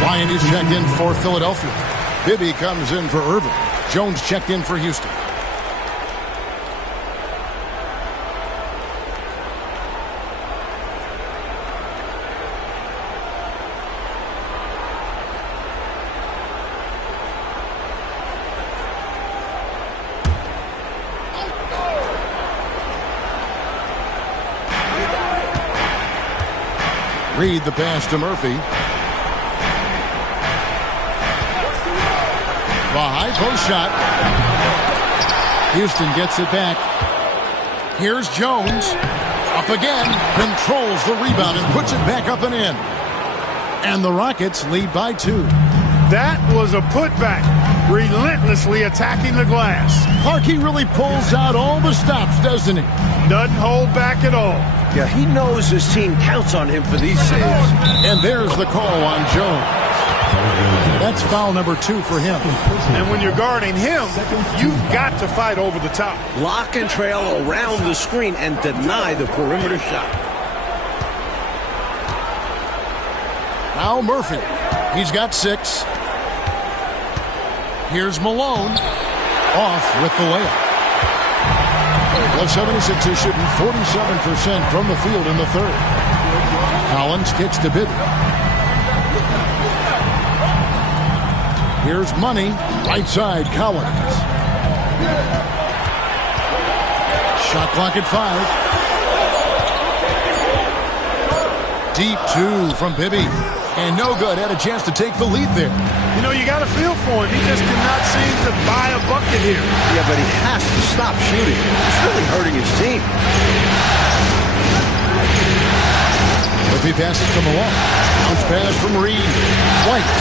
Bryant is checked in for Philadelphia. Bibby comes in for Irving. Jones checked in for Houston. Reed the pass to Murphy. The high post shot. Houston gets it back. Here's Jones. Up again. Controls the rebound and puts it back up and in. And the Rockets lead by 2. That was a putback. relentlessly attacking the glass. Clark, he really pulls out all the stops, doesn't he? Doesn't hold back at all. Yeah, he knows his team counts on him for these saves. And there's the call on Jones. That's foul number 2 for him. And when you're guarding him, you've got to fight over the top. Lock and trail around the screen and deny the perimeter shot. Now Murphy. He's got 6. Here's Malone. Off with the layup. The 76ers shooting 47% from the field in the third. Collins kicks to Bibby. Here's Money. Right side, Collins. Shot clock at 5. Deep 2 from Bibby. And no good. Had a chance to take the lead there. You know, you got to feel for him. He just cannot seem to buy a bucket here. Yeah, but he has to stop shooting. It's really hurting his team. Murphy passes to Malone. Bounce pass from Reed. White.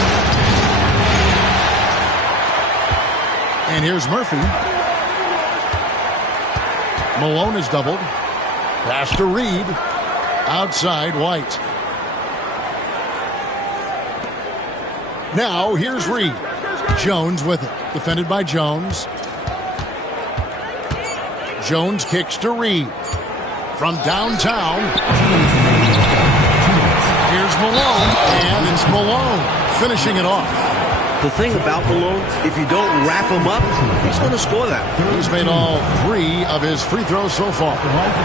And here's Murphy. Malone is doubled. Pass to Reed. Outside, White. Now, here's Reed. Jones with it. Defended by Jones. Jones kicks to Reed. From downtown. Here's Malone. And it's Malone finishing it off. The thing about Malone, if you don't wrap him up, he's going to score that. He's made all 3 of his free throws so far.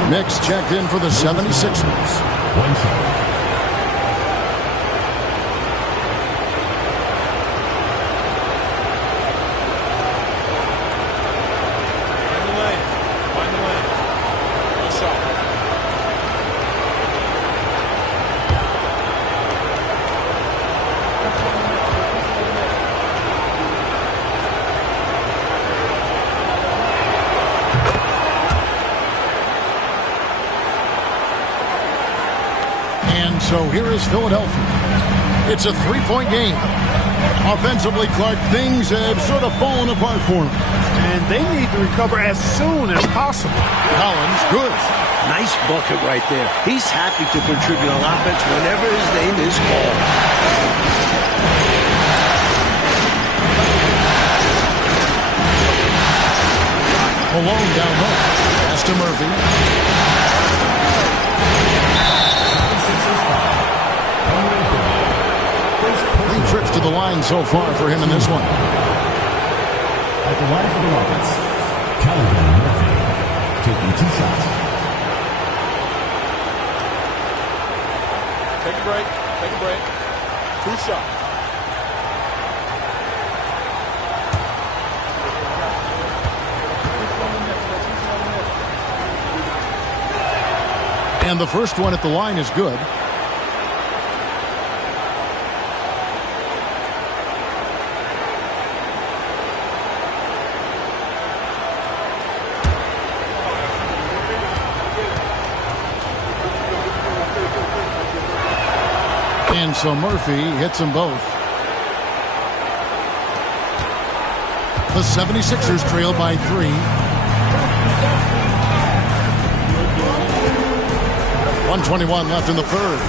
Mix checked in for the 76ers. One shot. So here is Philadelphia. It's a 3-point game. Offensively, Clark, things have sort of fallen apart for them. And they need to recover as soon as possible. Collins, good. Nice bucket right there. He's happy to contribute on offense whenever his name is called. Malone down low. Pass to Murphy. 3 trips to the line so far for him in this one. At the line for the Rockets, Calvin Murphy taking 2 shots. Take a break. Take a break. 2 shots. And the first one at the line is good. And so Murphy hits them both. The 76ers trail by 3. 1:21 left in the third.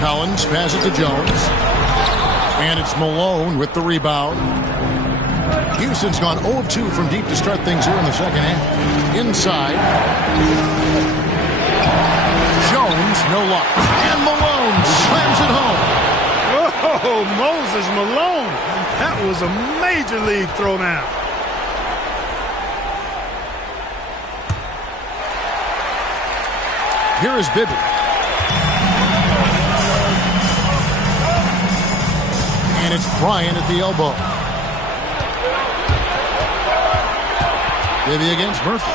Collins passes to Jones. And it's Malone with the rebound. Houston's gone 0 of 2 from deep to start things here in the second half. Inside. Jones, no luck. And Malone slams it home. Oh, Moses Malone. That was a major league throwdown. Here is Bibby. And it's Bryant at the elbow. Bibby against Murphy.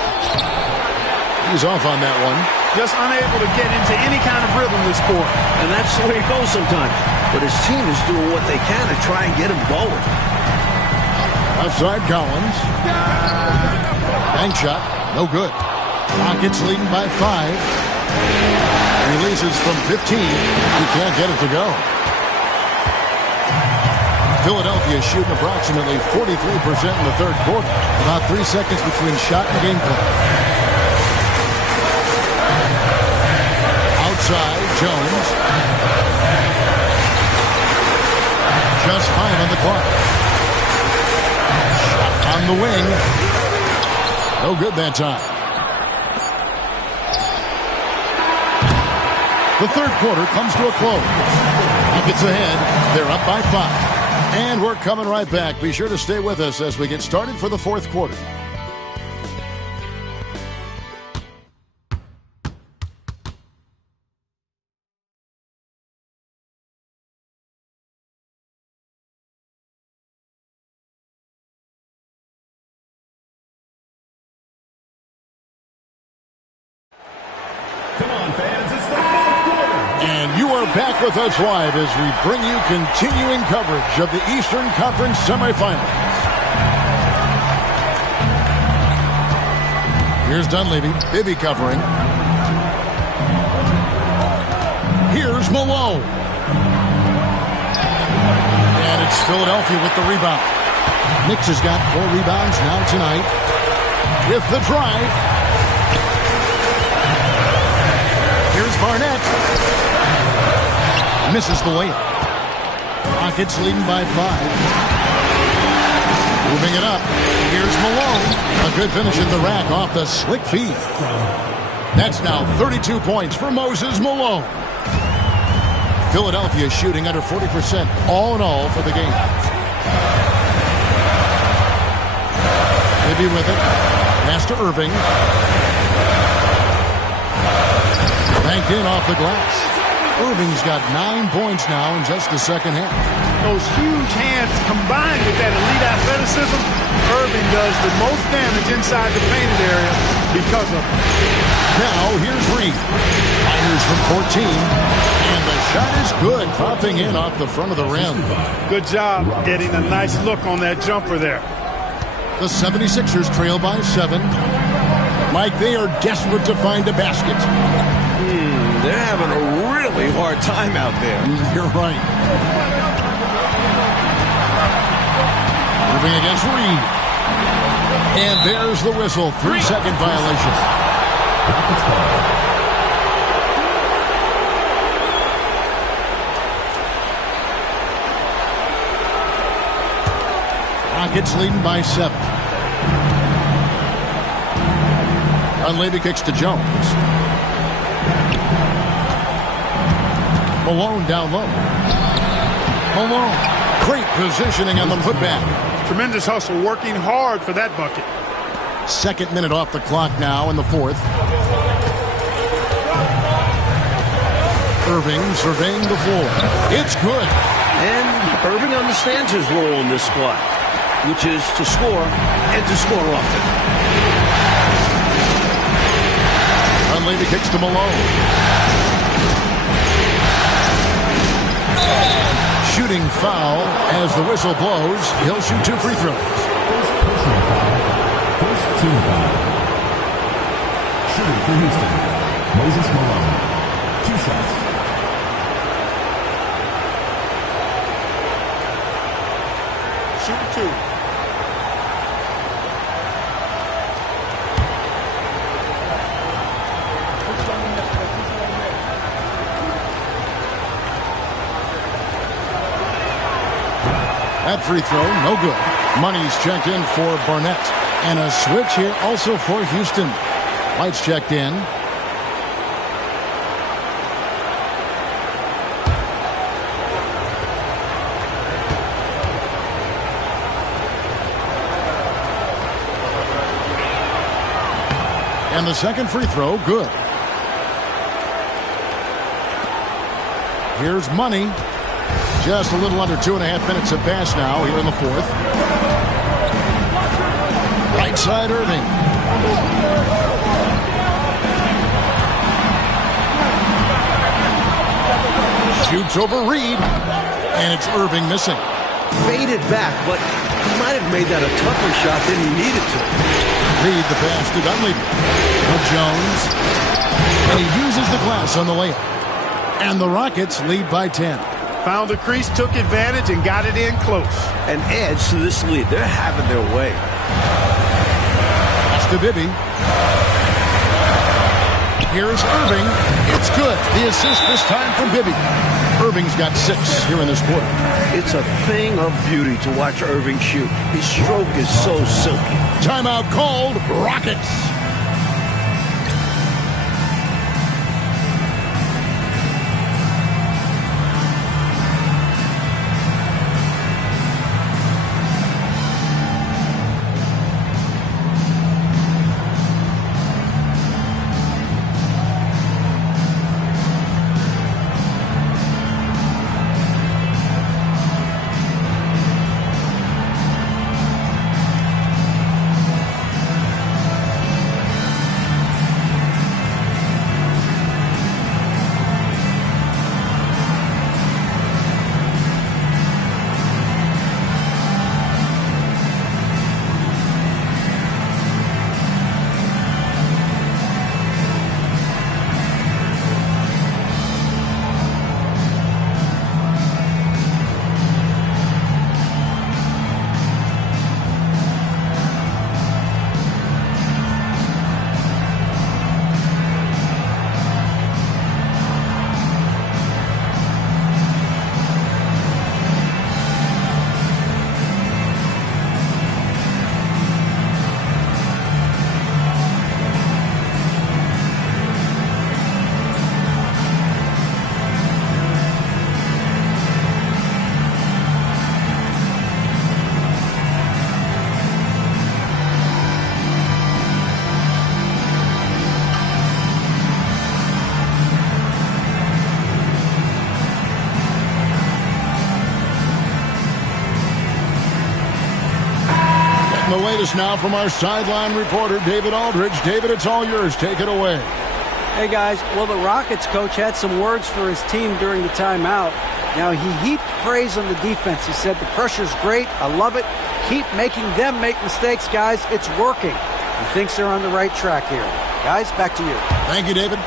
He's off on that one. Just unable to get into any kind of rhythm this quarter. And that's the way it goes sometimes. But his team is doing what they can to try and get him going. Outside Collins. Bank shot. No good. Rockets leading by 5. Releases from 15. He can't get it to go. Philadelphia shooting approximately 43% in the third quarter. About 3 seconds between shot and game clock. Outside, Jones. Just 5 on the clock. Shot on the wing. No good that time. The third quarter comes to a close. Rockets ahead. They're up by 5. And we're coming right back. Be sure to stay with us as we get started for the fourth quarter. Come on, fans, it's the fourth quarter. And you are back with us live as we bring you continuing coverage of the Eastern Conference semifinals. Here's Dunleavy, Bibby covering. Here's Malone. And it's Philadelphia with the rebound. Knicks has got 4 rebounds now tonight. With the drive. Here's Barnett. Misses the layup. Rockets leading by 5. Moving it up. Here's Malone. A good finish in the rack off the slick feed. That's now 32 points for Moses Malone. Philadelphia shooting under 40% all in all for the game. Maybe with it. Pass to Irving. Banked in off the glass. Irving's got 9 points now in just the second half. Those huge hands combined with that elite athleticism, Irving does the most damage inside the painted area because of it. Now here's Reed. Fires from 14. And the shot is good, dropping in off the front of the rim. Good job getting a nice look on that jumper there. The 76ers trail by 7. Mike, they are desperate to find a basket. They're having a really hard time out there. You're right. Irving against Reed. And there's the whistle. 3-second violation. Rockets leading by 7. Dunleavy kicks to Jones. Malone down low. Malone. Great positioning on the putback. Tremendous hustle, working hard for that bucket. Second minute off the clock now in the fourth. Irving surveying the floor. It's good. And Irving understands his role in this squad, which is to score and to score often. Dunleavy kicks to Malone. Shooting foul as the whistle blows. He'll shoot 2 free throws. First personal foul. First team foul. Shooting for Houston. Moses Malone. 2 shots. Shoot 2. That free throw, no good. Money's checked in for Barnett. And a switch here also for Houston. White's checked in. And the second free throw, good. Here's Money. Just a little under 2.5 minutes have passed now here in the fourth. Right side, Irving. Shoots over Reed. And it's Irving missing. Faded back, but he might have made that a tougher shot than he needed to. Reed the pass to Dunleavy. Jones. And he uses the glass on the layup. And the Rockets lead by 10. Found the crease, took advantage, and got it in close. And adds to this lead. They're having their way. That's to Bibby. Here's Irving. It's good. The assist this time from Bibby. Irving's got 6 here in this quarter. It's a thing of beauty to watch Irving shoot. His stroke is so silky. Timeout called. Rockets. The latest now from our sideline reporter, David Aldridge. David, it's all yours. Take it away. Hey, guys. Well, the Rockets coach had some words for his team during the timeout. Now, he heaped praise on the defense. He said, the pressure's great. I love it. Keep making them make mistakes, guys. It's working. He thinks they're on the right track here. Guys, back to you. Thank you, David.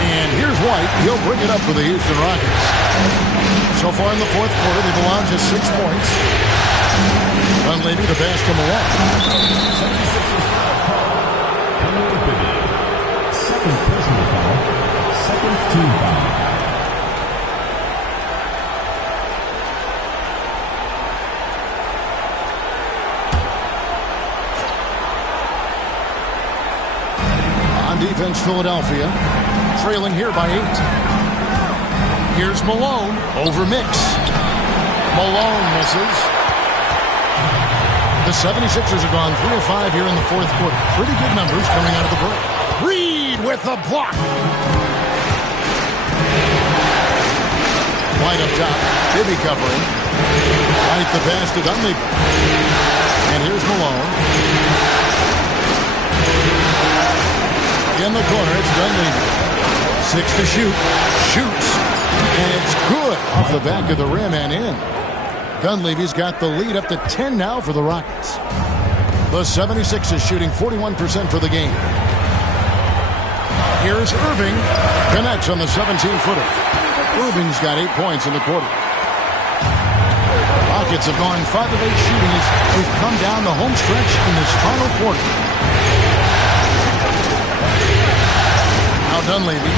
And here's White. He'll bring it up for the Houston Rockets. So far in the fourth quarter, they've allowed just 6 points. Dunleavy to pass to Malone. 76ers foul. Bibby. Second personal foul. Second team foul. On defense, Philadelphia. Trailing here by 8. Here's Malone over Mix. Malone misses. The 76ers have gone 3 of 5 here in the fourth quarter. Pretty good numbers coming out of the break. Reed with the block. White up top. Bibby covering. White the pass to Dunleavy. And here's Malone. In the corner, it's Dunleavy. 6 to shoot. Shoots. And it's good off the back of the rim and in. Dunleavy's got the lead up to 10 now for the Rockets. The 76ers shooting 41% for the game. Here's Irving. Connects on the 17-footer. Irving's got 8 points in the quarter. Rockets have gone 5 of 8 shooting as we've come down the home stretch in this final quarter. Now Dunleavy.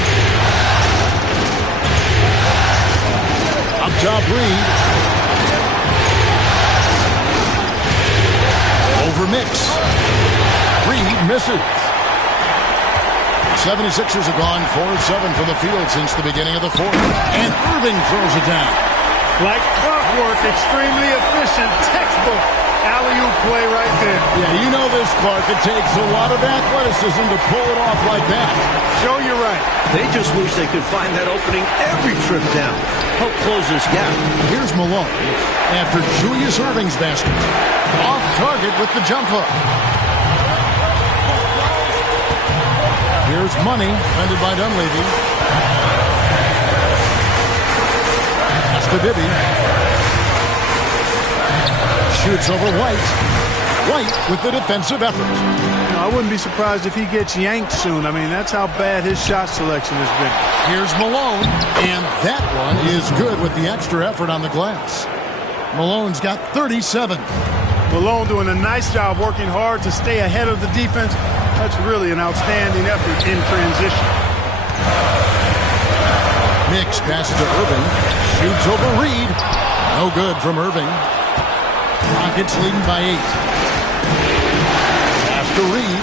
Up top, Reed. Over Mix. Reed misses. 76ers have gone 4 of 7 from the field since the beginning of the fourth. And Irving throws it down. Like clockwork, extremely efficient, textbook alley-oop play right there. Yeah, you know this, Clark. It takes a lot of athleticism to pull it off like that. Show you're right. They just wish they could find that opening every trip down. Help close this gap. Here's Malone after Julius Irving's basket. Off target with the jump hook. Here's Money, defended by Dunleavy. That's to Bibby. Shoots over White. White with the defensive effort. I wouldn't be surprised if he gets yanked soon. I mean, that's how bad his shot selection has been. Here's Malone, and that one is good with the extra effort on the glass. Malone's got 37. Malone doing a nice job working hard to stay ahead of the defense. That's really an outstanding effort in transition. Mix passes to Irving. Shoots over Reed. No good from Irving. Rockets leading by 8. Pass to Reed.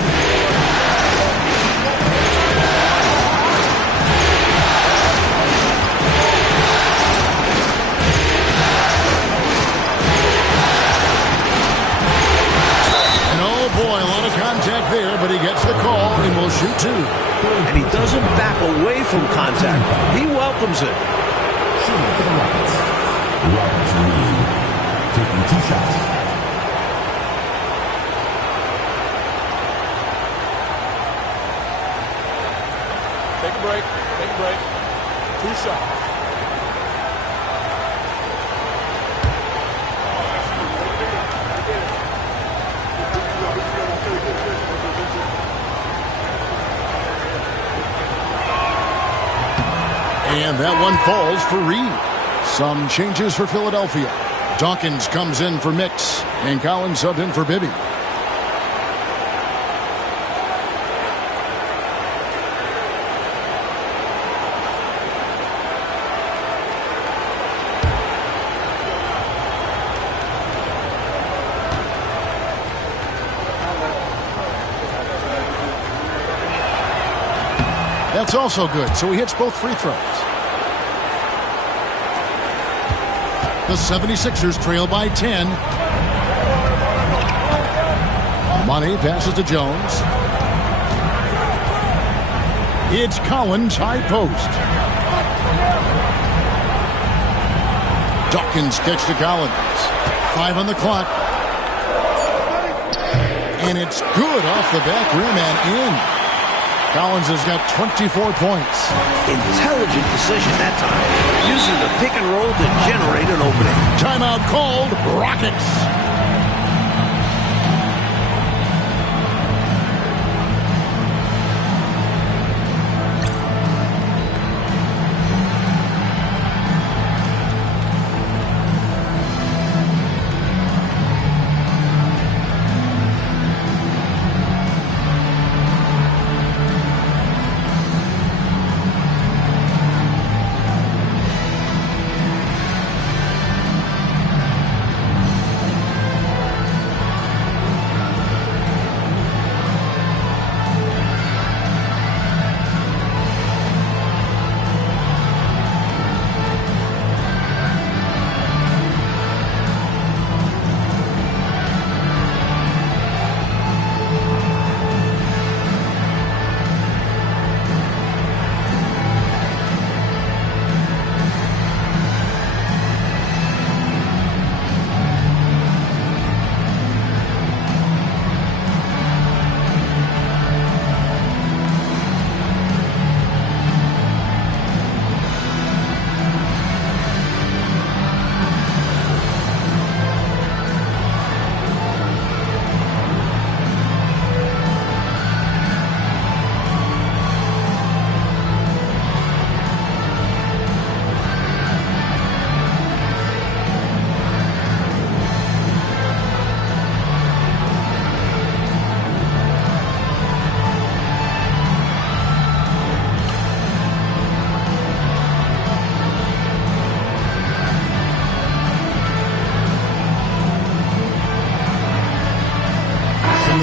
And oh boy, a lot of contact there, but he gets the call and will shoot 2. And he doesn't back away from contact. He welcomes it. Shooting for the Rockets. Roberts Reed taking 2 shots. Take a break. Take a break. 2 shots. And that one falls for Reed. Some changes for Philadelphia. Dawkins comes in for Mix, and Collins subbed in for Bibby. That's also good, so he hits both free throws. The 76ers trail by 10. Money passes to Jones. It's Collins, high post. Dawkins kicks to Collins. 5 on the clock. And it's good off the back rim and in. Collins has got 24 points. Intelligent decision that time. Using the pick and roll to generate an opening. Timeout called. Rockets.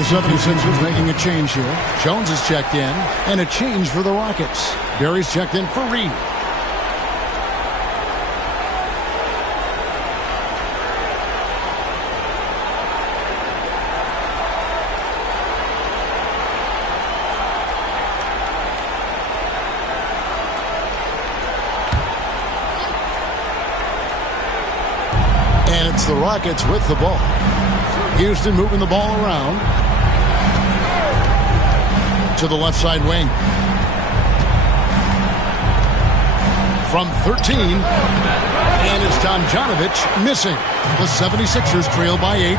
The 76ers making a change here. Jones is checked in, and a change for the Rockets. Barry's checked in for Reed. And it's the Rockets with the ball. Houston moving the ball around to the left side wing. From 13, and it's Tomjanovich missing. The 76ers trail by 8.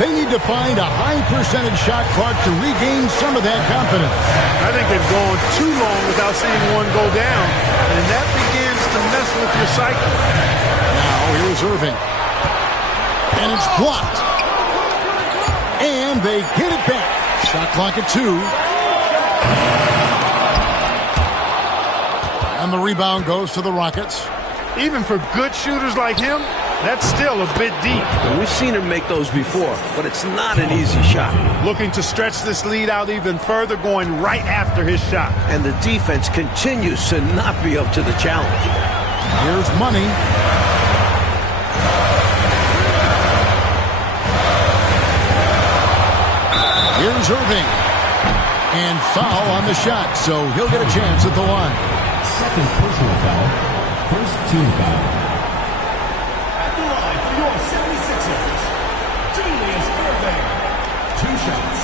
They need to find a high percentage shot clock to regain some of that confidence. I think they've gone too long without seeing one go down, and that begins to mess with your psyche. Now here's Irving. And it's blocked. And they get it back. Shot clock at 2. And the rebound goes to the Rockets. Even for good shooters like him, that's still a bit deep. And we've seen him make those before, but it's not an easy shot. Looking to stretch this lead out even further, going right after his shot. And the defense continues to not be up to the challenge. Here's Money. Here's Irving. And foul on the shot, so he'll get a chance at the line. Second personal foul. First team foul. At the line for your 76ers, Julius Irving. 2 shots.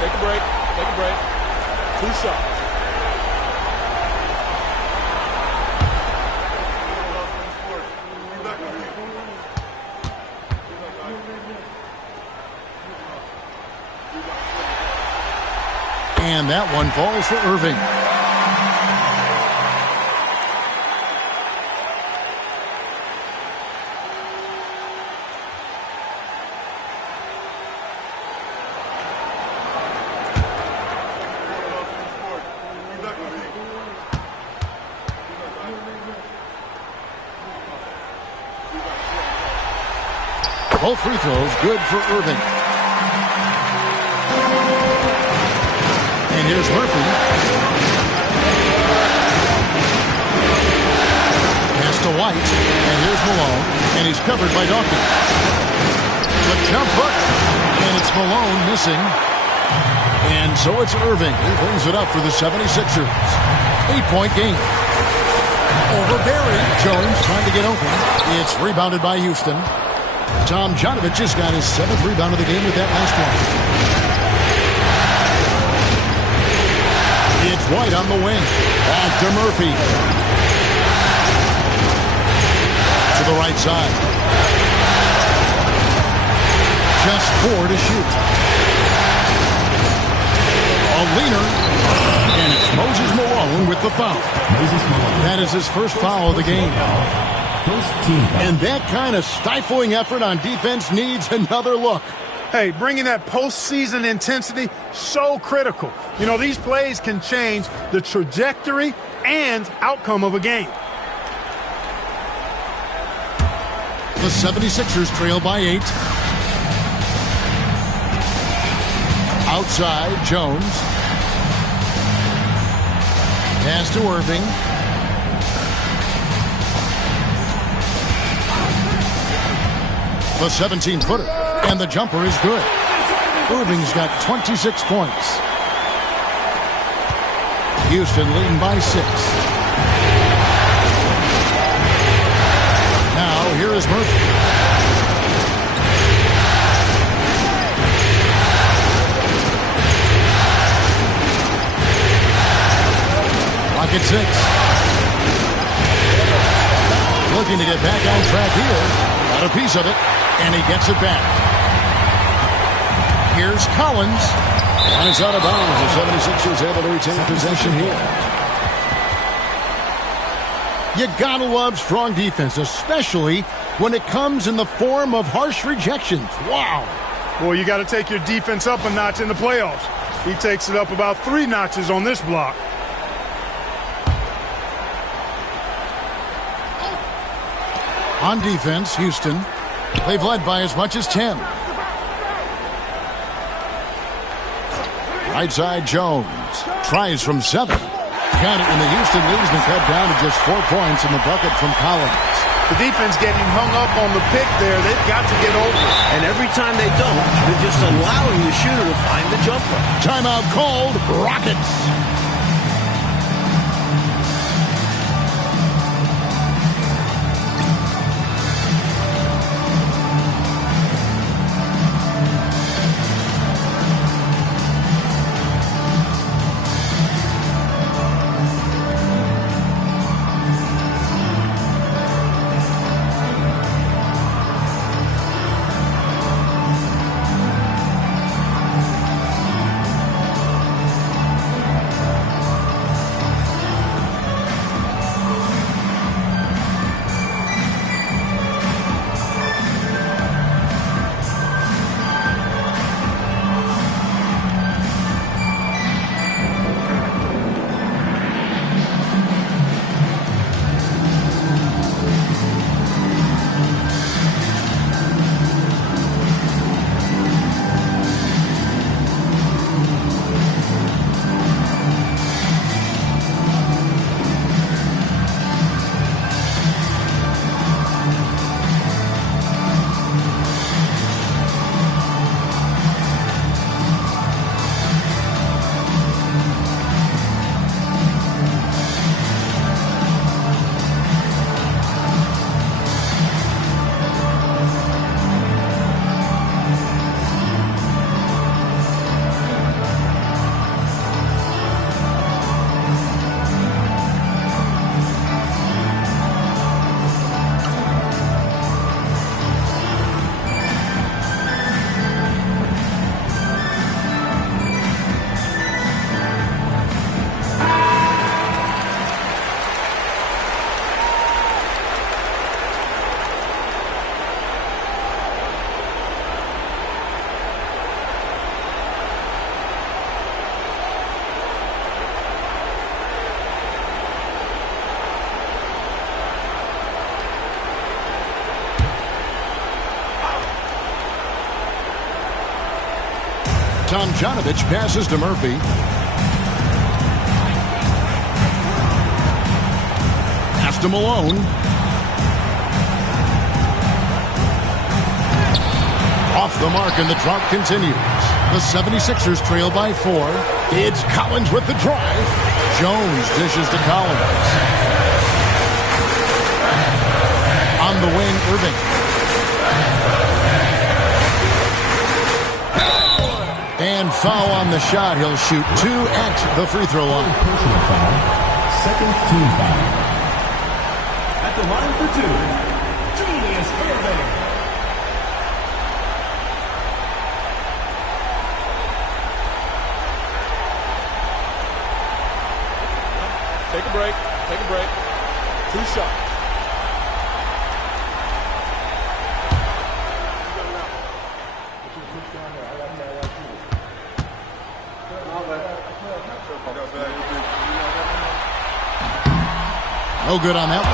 Take a break. Take a break. 2 shots. And that one falls for Irving. Both free throws good for Irving. And here's Murphy. Pass to White. And here's Malone. And he's covered by Dawkins. The jump hook. And it's Malone missing. And so it's Irving who brings it up for the 76ers. 8-point game. Over Barry. Jones trying to get open. It's rebounded by Houston. Tom Jonovich just got his 7th rebound of the game with that last one. It's White on the wing. Back to Murphy. To the right side. Just 4 to shoot. A leaner. And it's Moses Malone with the foul. That is his first foul of the game. And that kind of stifling effort on defense needs another look. Hey, bringing that postseason intensity, so critical. You know, these plays can change the trajectory and outcome of a game. The 76ers trail by 8. Outside, Jones. Pass to Irving. The 17-footer, and the jumper is good. Irving's got 26 points. Houston leading by 6. Now, here is Murphy. Rocket 6. Looking to get back on track here. Got a piece of it. And he gets it back. Here's Collins. And it's out of bounds. The 76ers able to retain possession here. You gotta love strong defense, especially when it comes in the form of harsh rejections. Wow. Boy, you got to take your defense up a notch in the playoffs. He takes it up about 3 notches on this block. On defense, Houston. They've led by as much as 10. Right side, Jones. Tries from 7. Got it, and the Houston lead's been cut down to just 4 points in the bucket from Collins. The defense getting hung up on the pick there. They've got to get over it. And every time they don't, they're just allowing the shooter to find the jumper. Timeout called. Rockets. Tomjanovich passes to Murphy. Pass to Malone. Off the mark, and the drought continues. The 76ers trail by 4. It's Collins with the drive. Jones dishes to Collins. On the wing, Irving. And foul on the shot. He'll shoot 2 at the free throw line. Personal foul. Second team foul. At the line for 2, Julius Irving. Take a break. Take a break. 2 shots. No good on that one.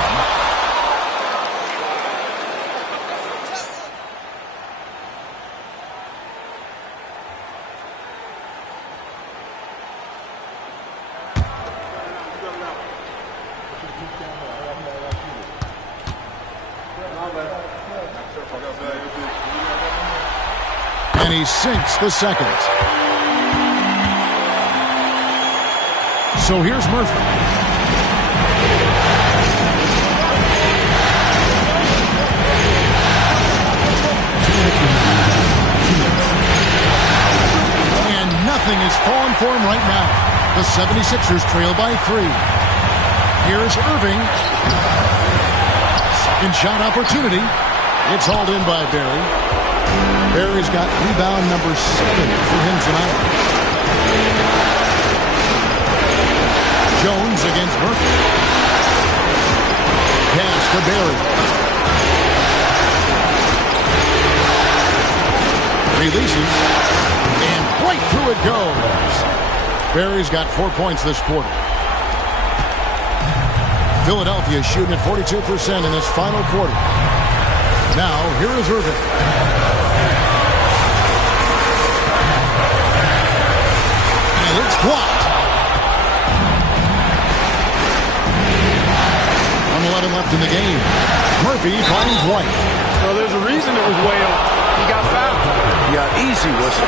And he sinks the second. So here's Murphy. And nothing is falling for him right now. The 76ers trail by 3. Here's Irving. Second shot opportunity. It's hauled in by Barry. Barry's got rebound number 7 for him tonight. Jones against Murphy. Pass to Barry. Releases. And right through it goes. Barry's got 4 points this quarter. Philadelphia shooting at 42% in this final quarter. Now, here is Irving. And it's blocked. 1:11 left in the game. Murphy finds White. Well, there's a reason it was way off. He got fouled. Yeah, easy whistle.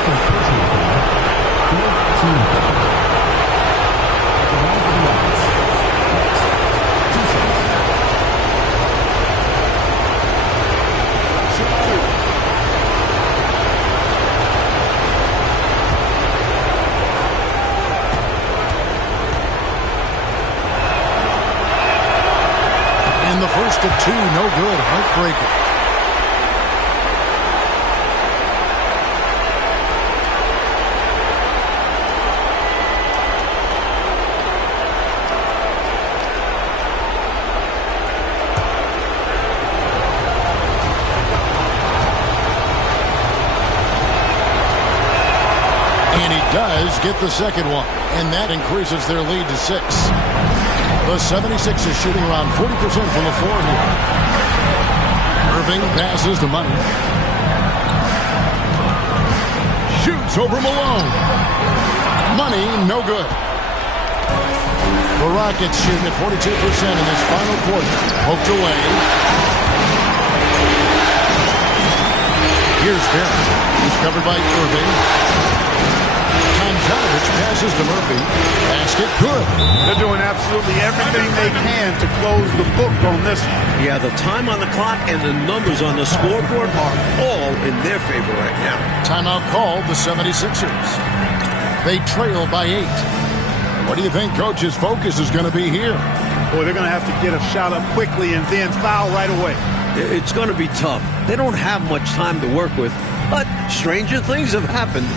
And the first of 2, no good. Heartbreaker. Does get the second one, and that increases their lead to 6. The 76ers shooting around 40% from the floor here. Irving passes to Money. Shoots over Malone. Money, no good. The Rockets shooting at 42% in this final quarter. Poked away. Here's Barry. He's covered by Irving. Tomjanovich passes to Murphy. Basket good. They're doing absolutely everything they can to close the book on this one. Yeah, the time on the clock and the numbers on the scoreboard are all in their favor right now. Timeout called the 76ers. They trail by 8. What do you think Coach's focus is going to be here? Boy, they're going to have to get a shot up quickly and then foul right away. It's going to be tough. They don't have much time to work with, but stranger things have happened.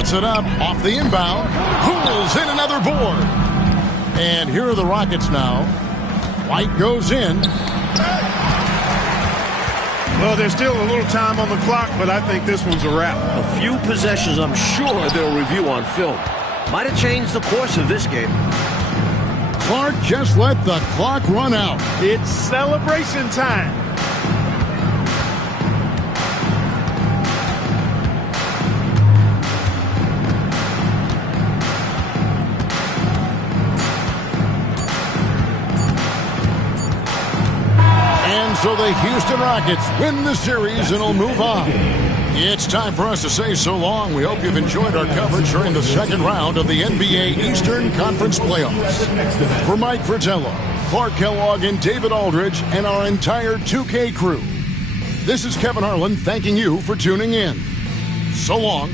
Puts it up off the inbound. Pulls in another board. And here are the Rockets now. White goes in. Well, there's still a little time on the clock, but I think this one's a wrap. A few possessions I'm sure they'll review on film. Might have changed the course of this game. Clark just let the clock run out. It's celebration time. So the Houston Rockets win the series and will move on. It's time for us to say so long. We hope you've enjoyed our coverage during the second round of the NBA Eastern Conference Playoffs. For Mike Fratello, Clark Kellogg, and David Aldridge, and our entire 2K crew, this is Kevin Harlan thanking you for tuning in. So long.